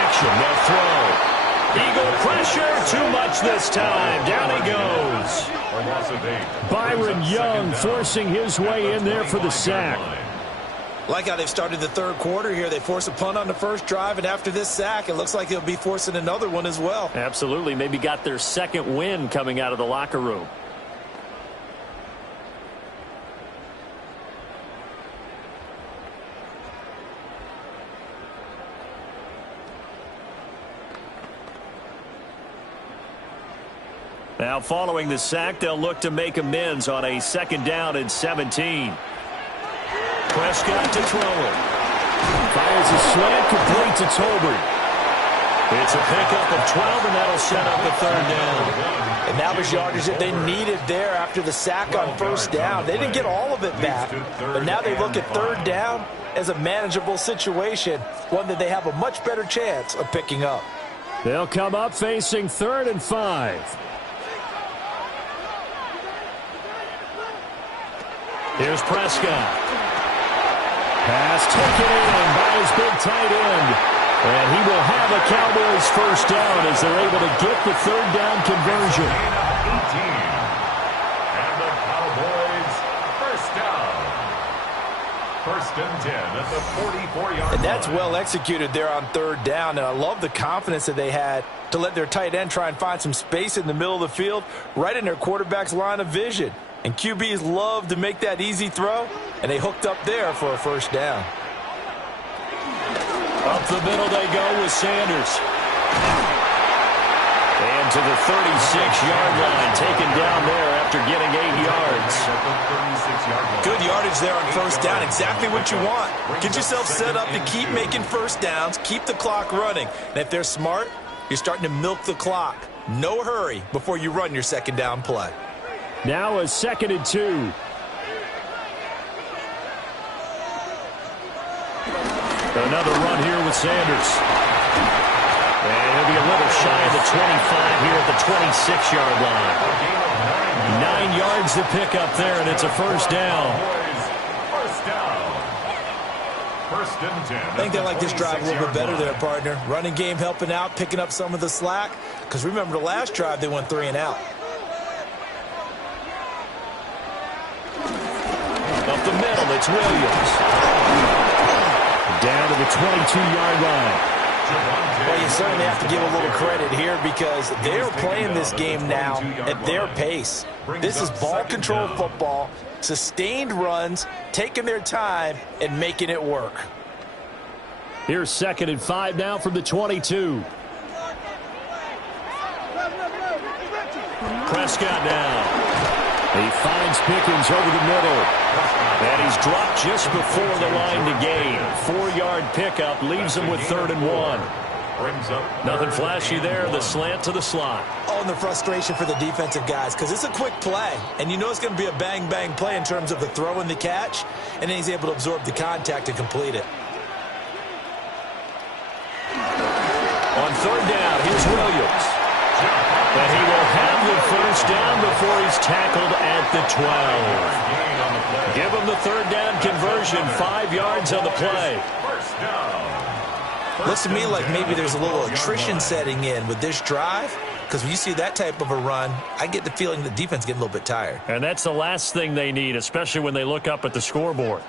action, they'll throw. Eagle pressure, too much this time. Down he goes. Byron Young forcing his way in there for the sack. Like how they've started the third quarter here. They force a punt on the first drive, and after this sack, it looks like they'll be forcing another one as well. Absolutely. Maybe got their second win coming out of the locker room. Now following the sack, they'll look to make amends on a 2nd down and 17. Prescott to throw it. Fires a slant, complete to Tolbert. It's a pickup of 12, and that'll set up a 3rd down. And that was yardage that they needed there after the sack on 1st down. They didn't get all of it back, but now they look at 3rd down as a manageable situation, one that they have a much better chance of picking up. They'll come up facing 3rd and 5. Here's Prescott. Pass taken in by his big tight end. And he will have a Cowboys 1st down as they're able to get the 3rd down conversion. 18. And the Cowboys 1st down. 1st and 10 at the 44-yard line. And that's well executed there on 3rd down. And I love the confidence that they had to let their tight end try and find some space in the middle of the field, right in their quarterback's line of vision. And QBs love to make that easy throw, and they hooked up there for a 1st down. Up the middle they go with Sanders. And to the 36-yard line, taken down there after getting 8 yards. Good yardage there on 1st down, exactly what you want. Get yourself set up to keep making 1st downs, keep the clock running. And if they're smart, you're starting to milk the clock. No hurry before you run your 2nd down play. Now a 2nd and 2. Another run here with Sanders. And he'll be a little shy of the 25 here at the 26-yard line. 9 yards to pick up there, and it's a 1st down. First and 10. I think they like this drive a little bit better there, partner. Running game helping out, picking up some of the slack. Because remember, the last drive, they went 3 and out. Up the middle, it's Williams. Down to the 22-yard line. Well, you certainly have to give a little credit here because they're playing this game now at their pace. This is ball control football, sustained runs, taking their time, and making it work. Here's 2nd and 5 now from the 22. Prescott now. He finds Pickens over the middle. And he's dropped just before the line to gain. 4-yard pickup leaves him with 3rd and 1. Nothing flashy there. The slant to the slot. Oh, and the frustration for the defensive guys because it's a quick play. And you know it's going to be a bang-bang play in terms of the throw and the catch. And then he's able to absorb the contact and complete it. On 3rd down, here's Williams. But he will have the first down before he's tackled at the 12. Give him the 3rd down conversion, 5 yards on the play. Looks to me like maybe there's a little attrition setting in with this drive because when you see that type of a run, I get the feeling the defense getting a little bit tired. And that's the last thing they need, especially when they look up at the scoreboard.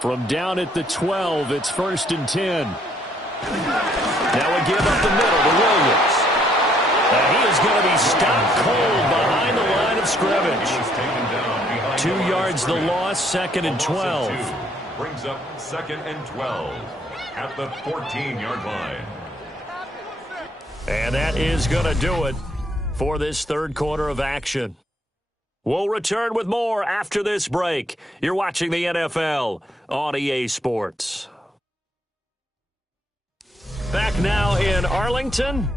From down at the 12, it's 1st and 10. Now we give up the middle to Williams. And he is going to be stopped cold behind the line of scrimmage. 2 yards the loss, 2nd and 12. Brings up 2nd and 12 at the 14-yard line. And that is going to do it for this 3rd quarter of action. We'll return with more after this break. You're watching the NFL on EA Sports. Back now in Arlington.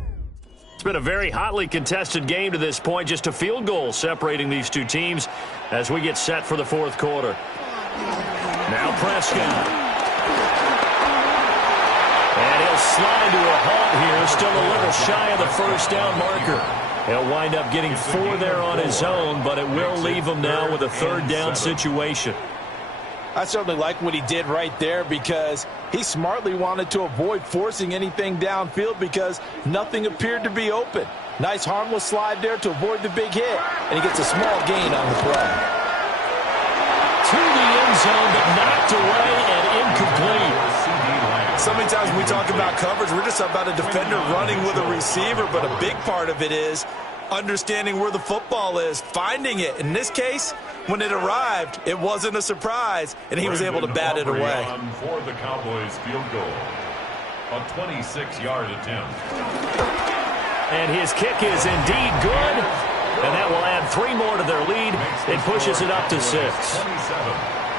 It's been a very hotly contested game to this point. Just a field goal separating these two teams as we get set for the 4th quarter. Now Prescott. And he'll slide to a halt here. Still a little shy of the first down marker. He'll wind up getting 4 there on his own, but it will leave him now with a 3rd down situation. I certainly like what he did right there because he smartly wanted to avoid forcing anything downfield because nothing appeared to be open. Nice harmless slide there to avoid the big hit, and he gets a small gain on the play. To the end zone, but knocked away and incomplete. So many times when we talk about coverage, we're just about a defender running with a receiver, but a big part of it is understanding where the football is, finding it. In this case, when it arrived, it wasn't a surprise, and he was able to bat it away. For the Cowboys field goal, a 26-yard attempt. And his kick is indeed good, and that will add 3 more to their lead. It pushes it up to 6.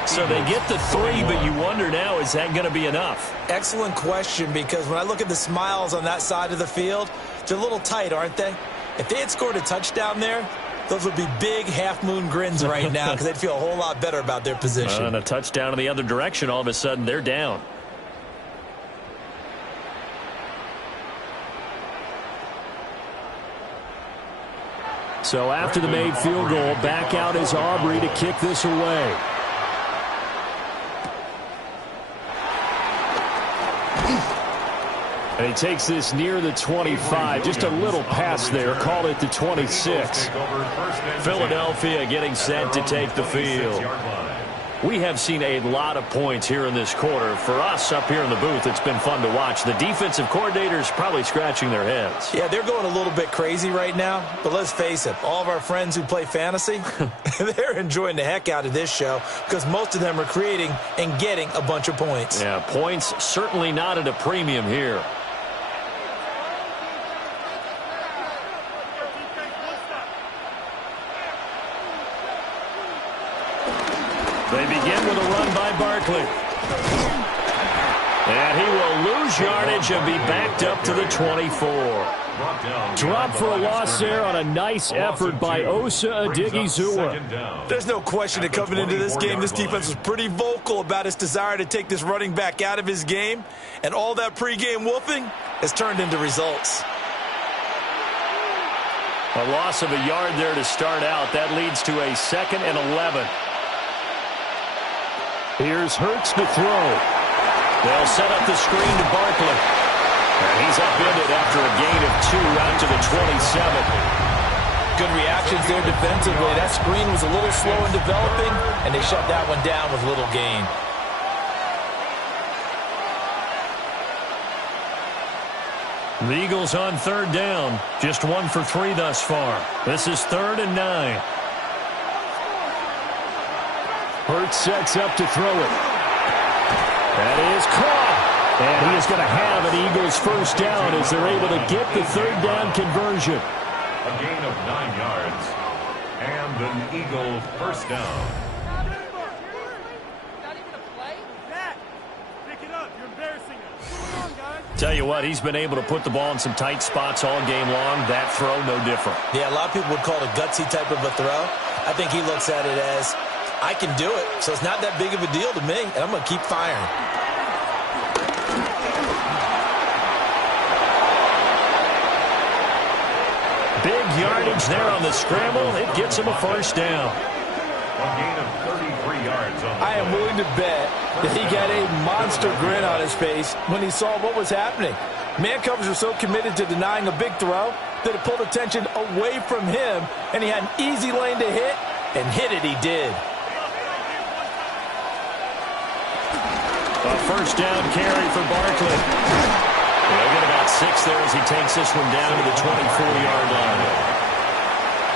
So they get the 3, but you wonder now, is that going to be enough? Excellent question, because when I look at the smiles on that side of the field, they're a little tight, aren't they? If they had scored a touchdown there, those would be big half-moon grins right now because they'd feel a whole lot better about their position. And a touchdown in the other direction, all of a sudden, they're down. So after the made field goal, back out is Aubrey to kick this away. And he takes this near the 25. Just a little pass there. Called it the 26. Philadelphia getting set to take the field. We have seen a lot of points here in this quarter. For us up here in the booth, it's been fun to watch. The defensive coordinators probably scratching their heads. Yeah, they're going a little bit crazy right now. But let's face it, all of our friends who play fantasy, they're enjoying the heck out of this show because most of them are creating and getting a bunch of points. Yeah, points certainly not at a premium here. They begin with a run by Barkley. And he will lose yardage and be backed up to the 24. Drop for a loss there on a nice effort by Osa Odighizuwa. There's no question that coming into this game, this defense was pretty vocal about its desire to take this running back out of his game. And all that pregame wolfing has turned into results. A loss of a yard there to start out. That leads to a 2nd and 11. Here's Hurts to throw. They'll set up the screen to Barkley. And he's upended after a gain of 2 out to the 27. Good reactions there defensively. That screen was a little slow in developing, and they shut that one down with little gain. The Eagles on 3rd down. Just 1 for 3 thus far. This is 3rd and 9. Hurts sets up to throw it. That is caught. And he is going to have an Eagles first down as they're able to get the 3rd down conversion. A gain of 9 yards and an Eagle first down. Tell you what, he's been able to put the ball in some tight spots all game long. That throw, no different. Yeah, a lot of people would call it a gutsy type of a throw. I think he looks at it as, I can do it, so it's not that big of a deal to me, and I'm going to keep firing. Big yardage there on the scramble. It gets him a first down. A gain of 33 yards on the I am willing to bet that he got a monster grin on his face when he saw what was happening. Man covers are so committed to denying a big throw that it pulled attention away from him, and he had an easy lane to hit, and hit it he did. A first down carry for Barkley. They'll get about 6 there as he takes this one down to the 24-yard line.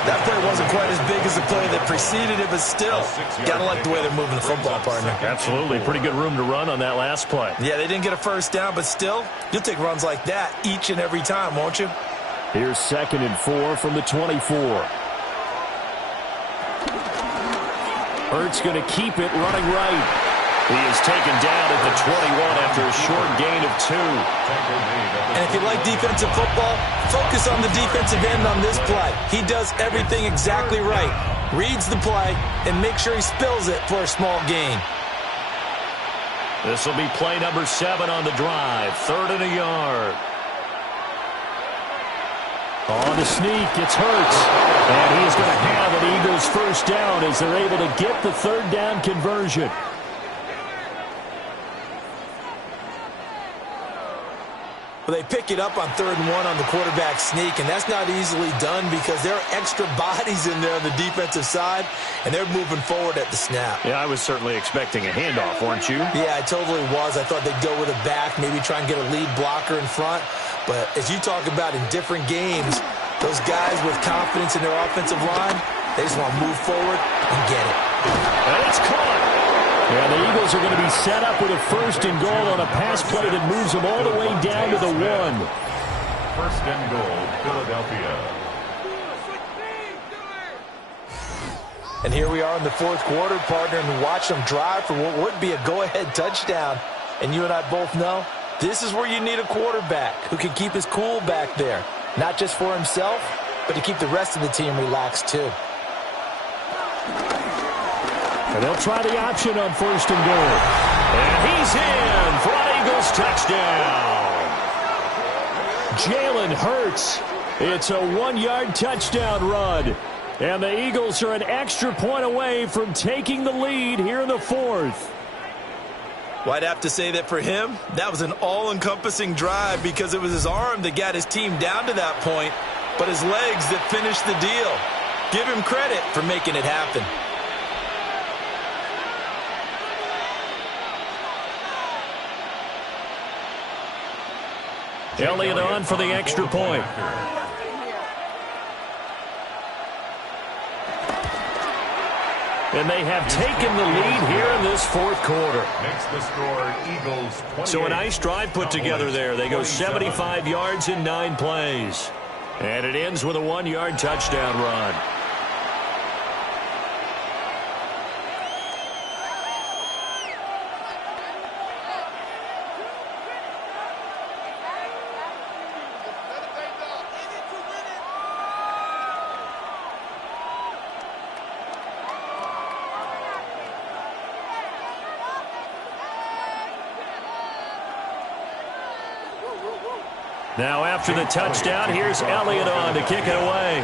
That play wasn't quite as big as the play that preceded it, but still, gotta like the way they're moving the football, partner. Absolutely. Pretty good room to run on that last play. Yeah, they didn't get a first down, but still, you'll take runs like that each and every time, won't you? Here's 2nd and 4 from the 24. Hurts going to keep it running right. He is taken down at the 21 after a short gain of 2. And if you like defensive football, focus on the defensive end on this play. He does everything exactly right. Reads the play and makes sure he spills it for a small gain. This will be play number 7 on the drive. 3rd and a yard. On the sneak, it's Hurts. And he is going to have an Eagles first down as they're able to get the 3rd down conversion. Well, they pick it up on 3rd and 1 on the quarterback sneak, and that's not easily done because there are extra bodies in there on the defensive side, and they're moving forward at the snap. Yeah, I was certainly expecting a handoff, weren't you? Yeah, I totally was. I thought they'd go with a back, maybe try and get a lead blocker in front. But as you talk about in different games, those guys with confidence in their offensive line, they just want to move forward and get it. And it's caught. Yeah, the Eagles are going to be set up with a 1st and goal on a pass play that moves them all the way down to the 1. 1st and goal, Philadelphia. And here we are in the 4th quarter, partner, and watch them drive for what would be a go-ahead touchdown. And you and I both know this is where you need a quarterback who can keep his cool back there. Not just for himself, but to keep the rest of the team relaxed too. And they'll try the option on 1st and goal. And he's in for an Eagles touchdown. Jalen Hurts. It's a 1-yard touchdown run. And the Eagles are an extra point away from taking the lead here in the 4th. Well, I'd have to say that for him, that was an all-encompassing drive because it was his arm that got his team down to that point, but his legs that finished the deal. Give him credit for making it happen. Elliott on for the extra point. And they have taken the lead here in this 4th quarter. Makes the score Eagles 28. So a nice drive put together there. They go 75 yards in 9 plays. And it ends with a 1-yard touchdown run. Now after the touchdown, here's Elliott on to kick it away.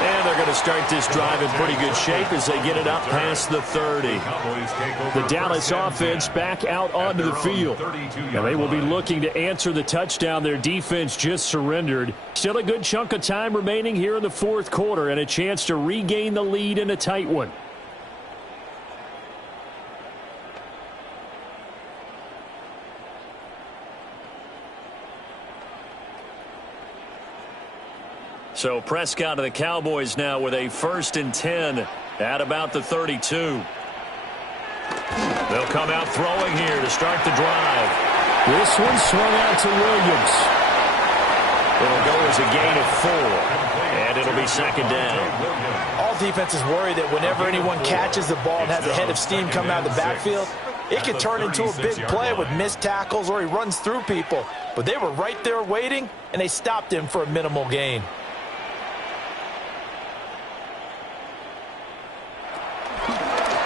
And they're going to start this drive in pretty good shape as they get it up past the 30. The Dallas offense back out onto the field. And they will be looking to answer the touchdown their defense just surrendered. Still a good chunk of time remaining here in the fourth quarter and a chance to regain the lead in a tight one. So Prescott of the Cowboys now with a 1st and 10 at about the 32. They'll come out throwing here to start the drive. This one swung out to Williams. It'll go as a gain of 4, and it'll be 2nd down. All defenses worry that whenever anyone catches the ball and has a head of steam coming out of the backfield, it can turn into a big play with missed tackles or he runs through people. But they were right there waiting, and they stopped him for a minimal gain.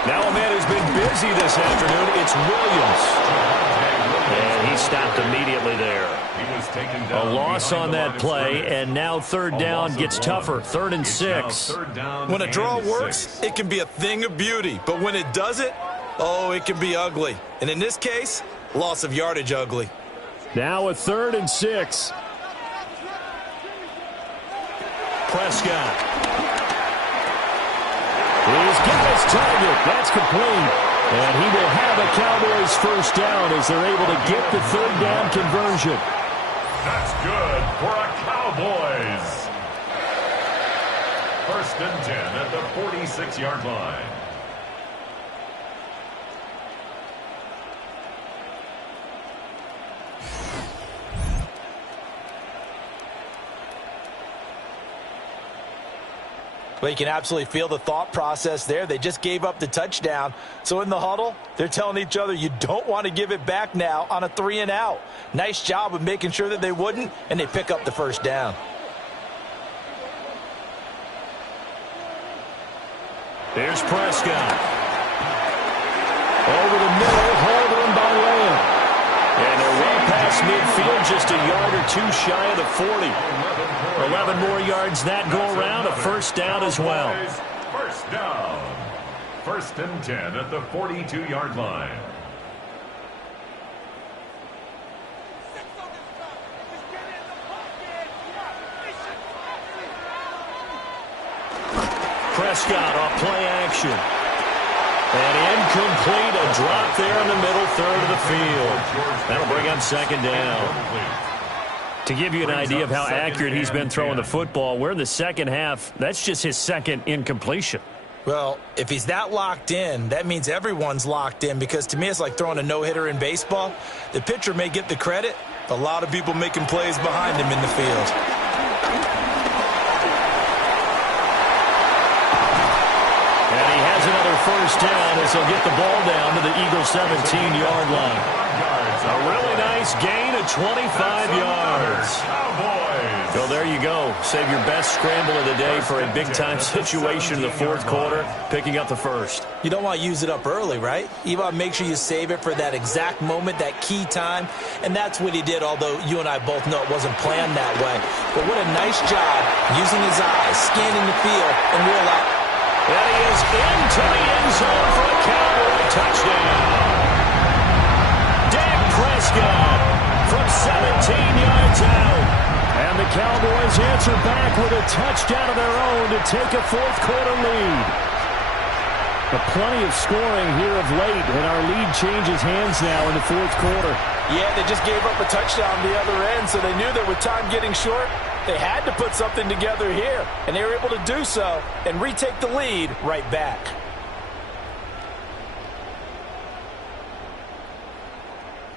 Now a man who's been busy this afternoon, it's Williams. And he stopped immediately there. A loss on that play, and now 3rd down gets tougher. 3rd and 6. When a draw works, it can be a thing of beauty. But when it doesn't, oh, it can be ugly. And in this case, loss of yardage ugly. Now a 3rd and 6. Prescott. He's got his target. That's complete. And he will have a Cowboys 1st down as they're able to get the 3rd down conversion. That's good for a Cowboys. 1st and 10 at the 46-yard line. Well, you can absolutely feel the thought process there. They just gave up the touchdown. So in the huddle, they're telling each other, you don't want to give it back now on a 3-and-out. Nice job of making sure that they wouldn't, and they pick up the 1st down. There's Prescott. Over the middle, holding by Lamb. And they're well past midfield, just a yard or 2 shy of the 40. 11 more yards that go around, a 1st down as well. 1st down. 1st and 10 at the 42-yard line. Prescott off play action. And incomplete, a drop there in the middle 3rd of the field. That'll bring up 2nd down. To give you an idea of how accurate he's been throwing the football, we're in the 2nd half. That's just his 2nd incompletion. Well, if he's that locked in, that means everyone's locked in, because to me it's like throwing a no-hitter in baseball. The pitcher may get the credit, but a lot of people making plays behind him in the field. And he has another 1st down as he'll get the ball down to the Eagles' 17-yard line. A really nice gain of 25 yards. So there you go. Save your best scramble of the day for a big-time situation in the 4th quarter, picking up the 1st. You don't want to use it up early, right? You want to make sure you save it for that exact moment, that key time. And that's what he did, although you and I both know it wasn't planned that way. But what a nice job using his eyes, scanning the field, and realizing. And he is into the end zone for a Cowboy touchdown. Prescott from 17 yards out. And the Cowboys answer back with a touchdown of their own to take a 4th quarter lead. But plenty of scoring here of late, and our lead changes hands now in the 4th quarter. Yeah, they just gave up a touchdown on the other end, so they knew that with time getting short, they had to put something together here. And they were able to do so and retake the lead right back.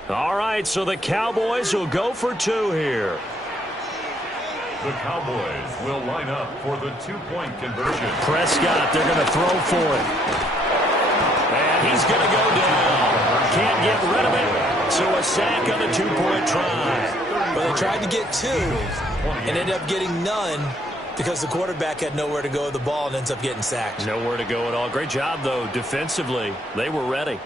All right, so the Cowboys will go for 2 here. The Cowboys will line up for the 2-point conversion. Prescott, they're going to throw for it. And he's going to go down. Can't get rid of it. So a sack on the 2-point try. Well, they tried to get 2 and ended up getting none because the quarterback had nowhere to go with the ball and ends up getting sacked. Nowhere to go at all. Great job, though, defensively. They were ready.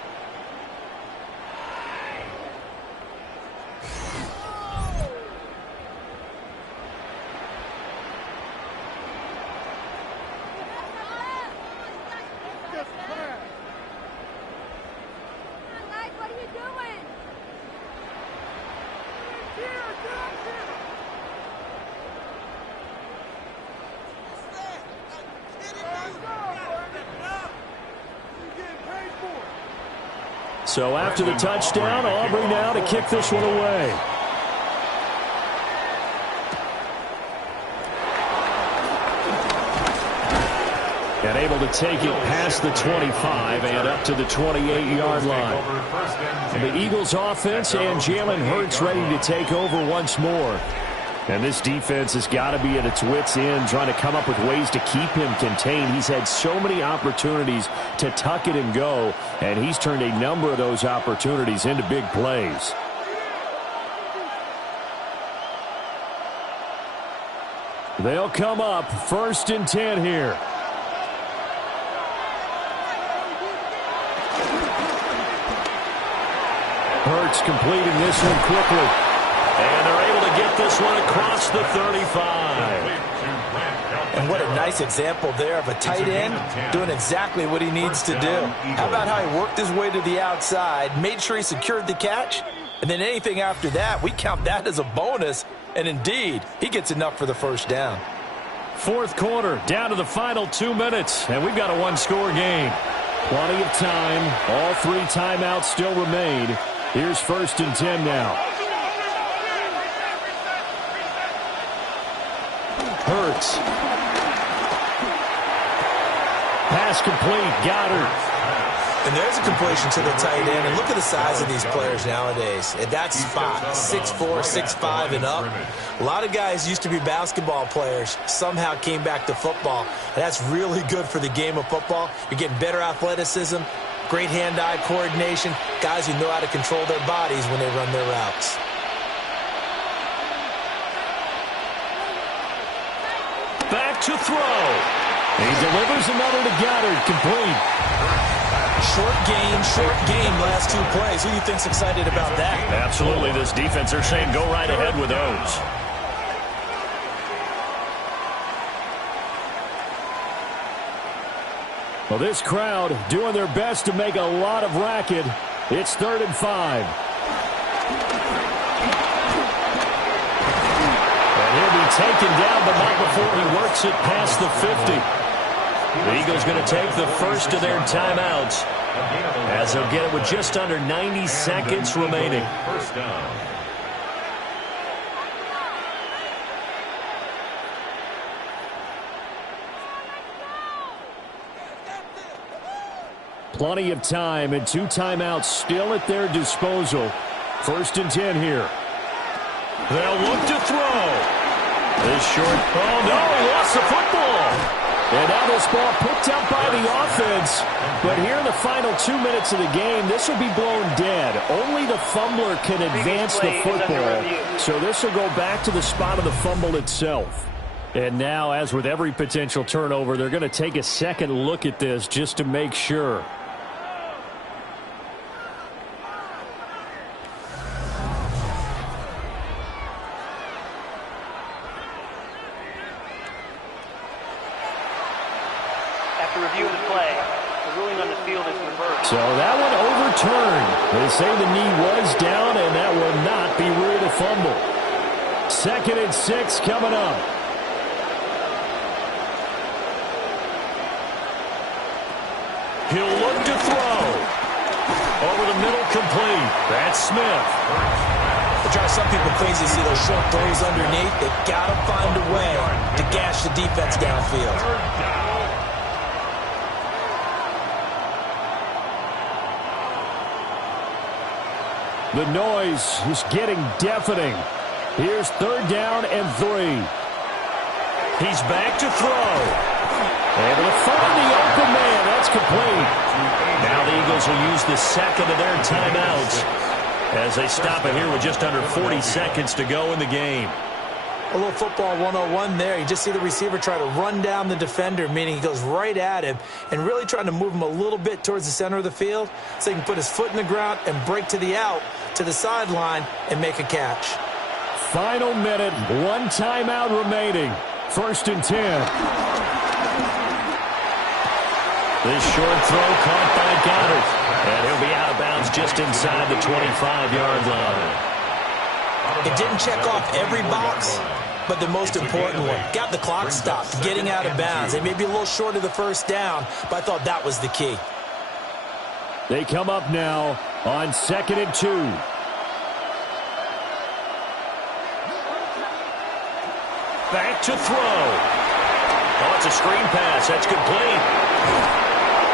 So after the touchdown, Aubrey now to kick this one away. And able to take it past the 25 and up to the 28-yard line. The Eagles offense and Jalen Hurts ready to take over once more. And this defense has got to be at its wits' end, trying to come up with ways to keep him contained. He's had so many opportunities to tuck it and go, and he's turned a number of those opportunities into big plays. They'll come up 1st and 10 here. Hurts completing this one quickly. And they're able to get this one across the 35. And what a nice example there of a tight end doing exactly what he needs to do. How about how he worked his way to the outside, made sure he secured the catch, and then anything after that, we count that as a bonus. And indeed, he gets enough for the first down. 4th quarter, down to the final 2 minutes, and we've got a one-score game. Plenty of time. All 3 timeouts still remain. Here's 1st and 10 now. Hurts. Pass complete. Goddard. And there's a completion to the tight end. And look at the size of these players nowadays. At that spot, 6'4", 6'5", and up. A lot of guys used to be basketball players, somehow came back to football. And that's really good for the game of football. You're getting better athleticism, great hand-eye coordination, guys who know how to control their bodies when they run their routes. Back to throw. He delivers another to Goddard, complete. Short game, last 2 plays. Who do you think's excited about that? Absolutely. This defense, they're saying go right ahead with those. Well, this crowd doing their best to make a lot of racket. It's 3rd and 5. And he'll be taken down, but not before he works it past the 50. The Eagles going to take the first of their timeouts, as they'll get it with just under 90 seconds remaining. First down. Plenty of time and 2 timeouts still at their disposal. 1st and 10 here. They'll look to throw. This short. Oh, no, he lost the football. And now this ball picked up by the offense. But here in the final 2 minutes of the game, this will be blown dead. Only the fumbler can advance the football. So this will go back to the spot of the fumble itself. And now, as with every potential turnover, they're going to take a second look at this just to make sure. Reviewing the play, the ruling on the field is reversed. So that one overturned. They say the knee was down, and that will not be ruled a fumble. 2nd and 6 coming up. He'll look to throw. Over the middle, complete. That's Smith. It drives some people crazy to see those short throws underneath. They got to find a way to gash the defense downfield. The noise is getting deafening. Here's 3rd down and 3. He's back to throw. Able to find the open man. That's complete. Now the Eagles will use the second of their timeouts as they stop it here with just under 40 seconds to go in the game. A little football 101 there. You just see the receiver try to run down the defender, meaning he goes right at him and really trying to move him a little bit towards the center of the field so he can put his foot in the ground and break to the out, to the sideline, and make a catch. Final minute, 1 timeout remaining. 1st and 10. This short throw caught by Goddard. And he'll be out of bounds just inside the 25-yard line. It didn't check off every box, but the most important one. Got the clock stopped, getting out of bounds. They may be a little short of the first down, but I thought that was the key. They come up now on 2nd and 2. Back to throw. Oh, it's a screen pass. That's complete.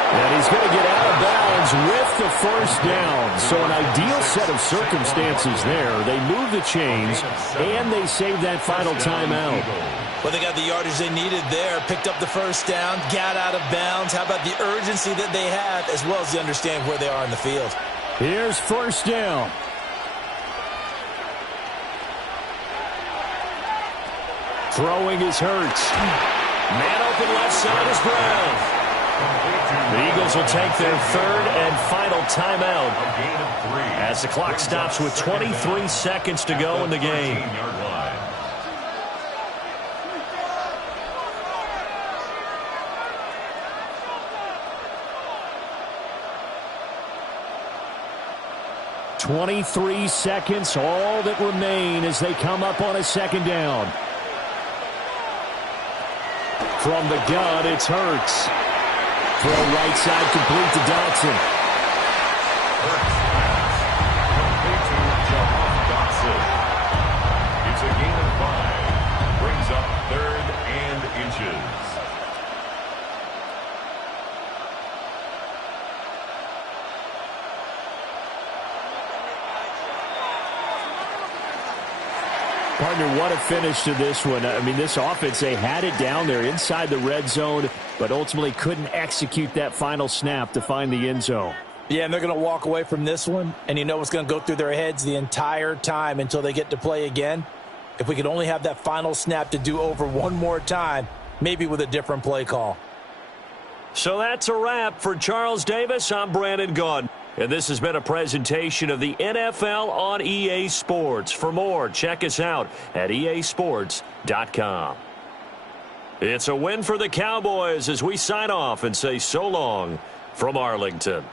And he's going to get out of bounds with the first down. So an ideal set of circumstances there. They move the chains, and they save that final timeout. Well, they got the yardage they needed there, picked up the first down, got out of bounds. How about the urgency that they have, as well as the understanding where they are in the field? Here's first down. Throwing is Hurts. Man open left side is Brown. The Eagles will take their third and final timeout as the clock stops with 23 seconds to go in the game. "23 seconds, all that remain as they come up on a second down. From the gun, it's Hurts. Throw right side complete to Dotson. It's a gain of 5. Brings up 3rd and inches. Partner, what a finish to this one. I mean, this offense, they had it down there inside the red zone, but ultimately couldn't execute that final snap to find the end zone. Yeah, and they're going to walk away from this one, and you know what's going to go through their heads the entire time until they get to play again. If we could only have that final snap to do over one more time, maybe with a different play call. So that's a wrap for Charles Davis. I'm Brandon Gaudin. And this has been a presentation of the NFL on EA Sports. For more, check us out at easports.com. It's a win for the Cowboys as we sign off and say so long from Arlington.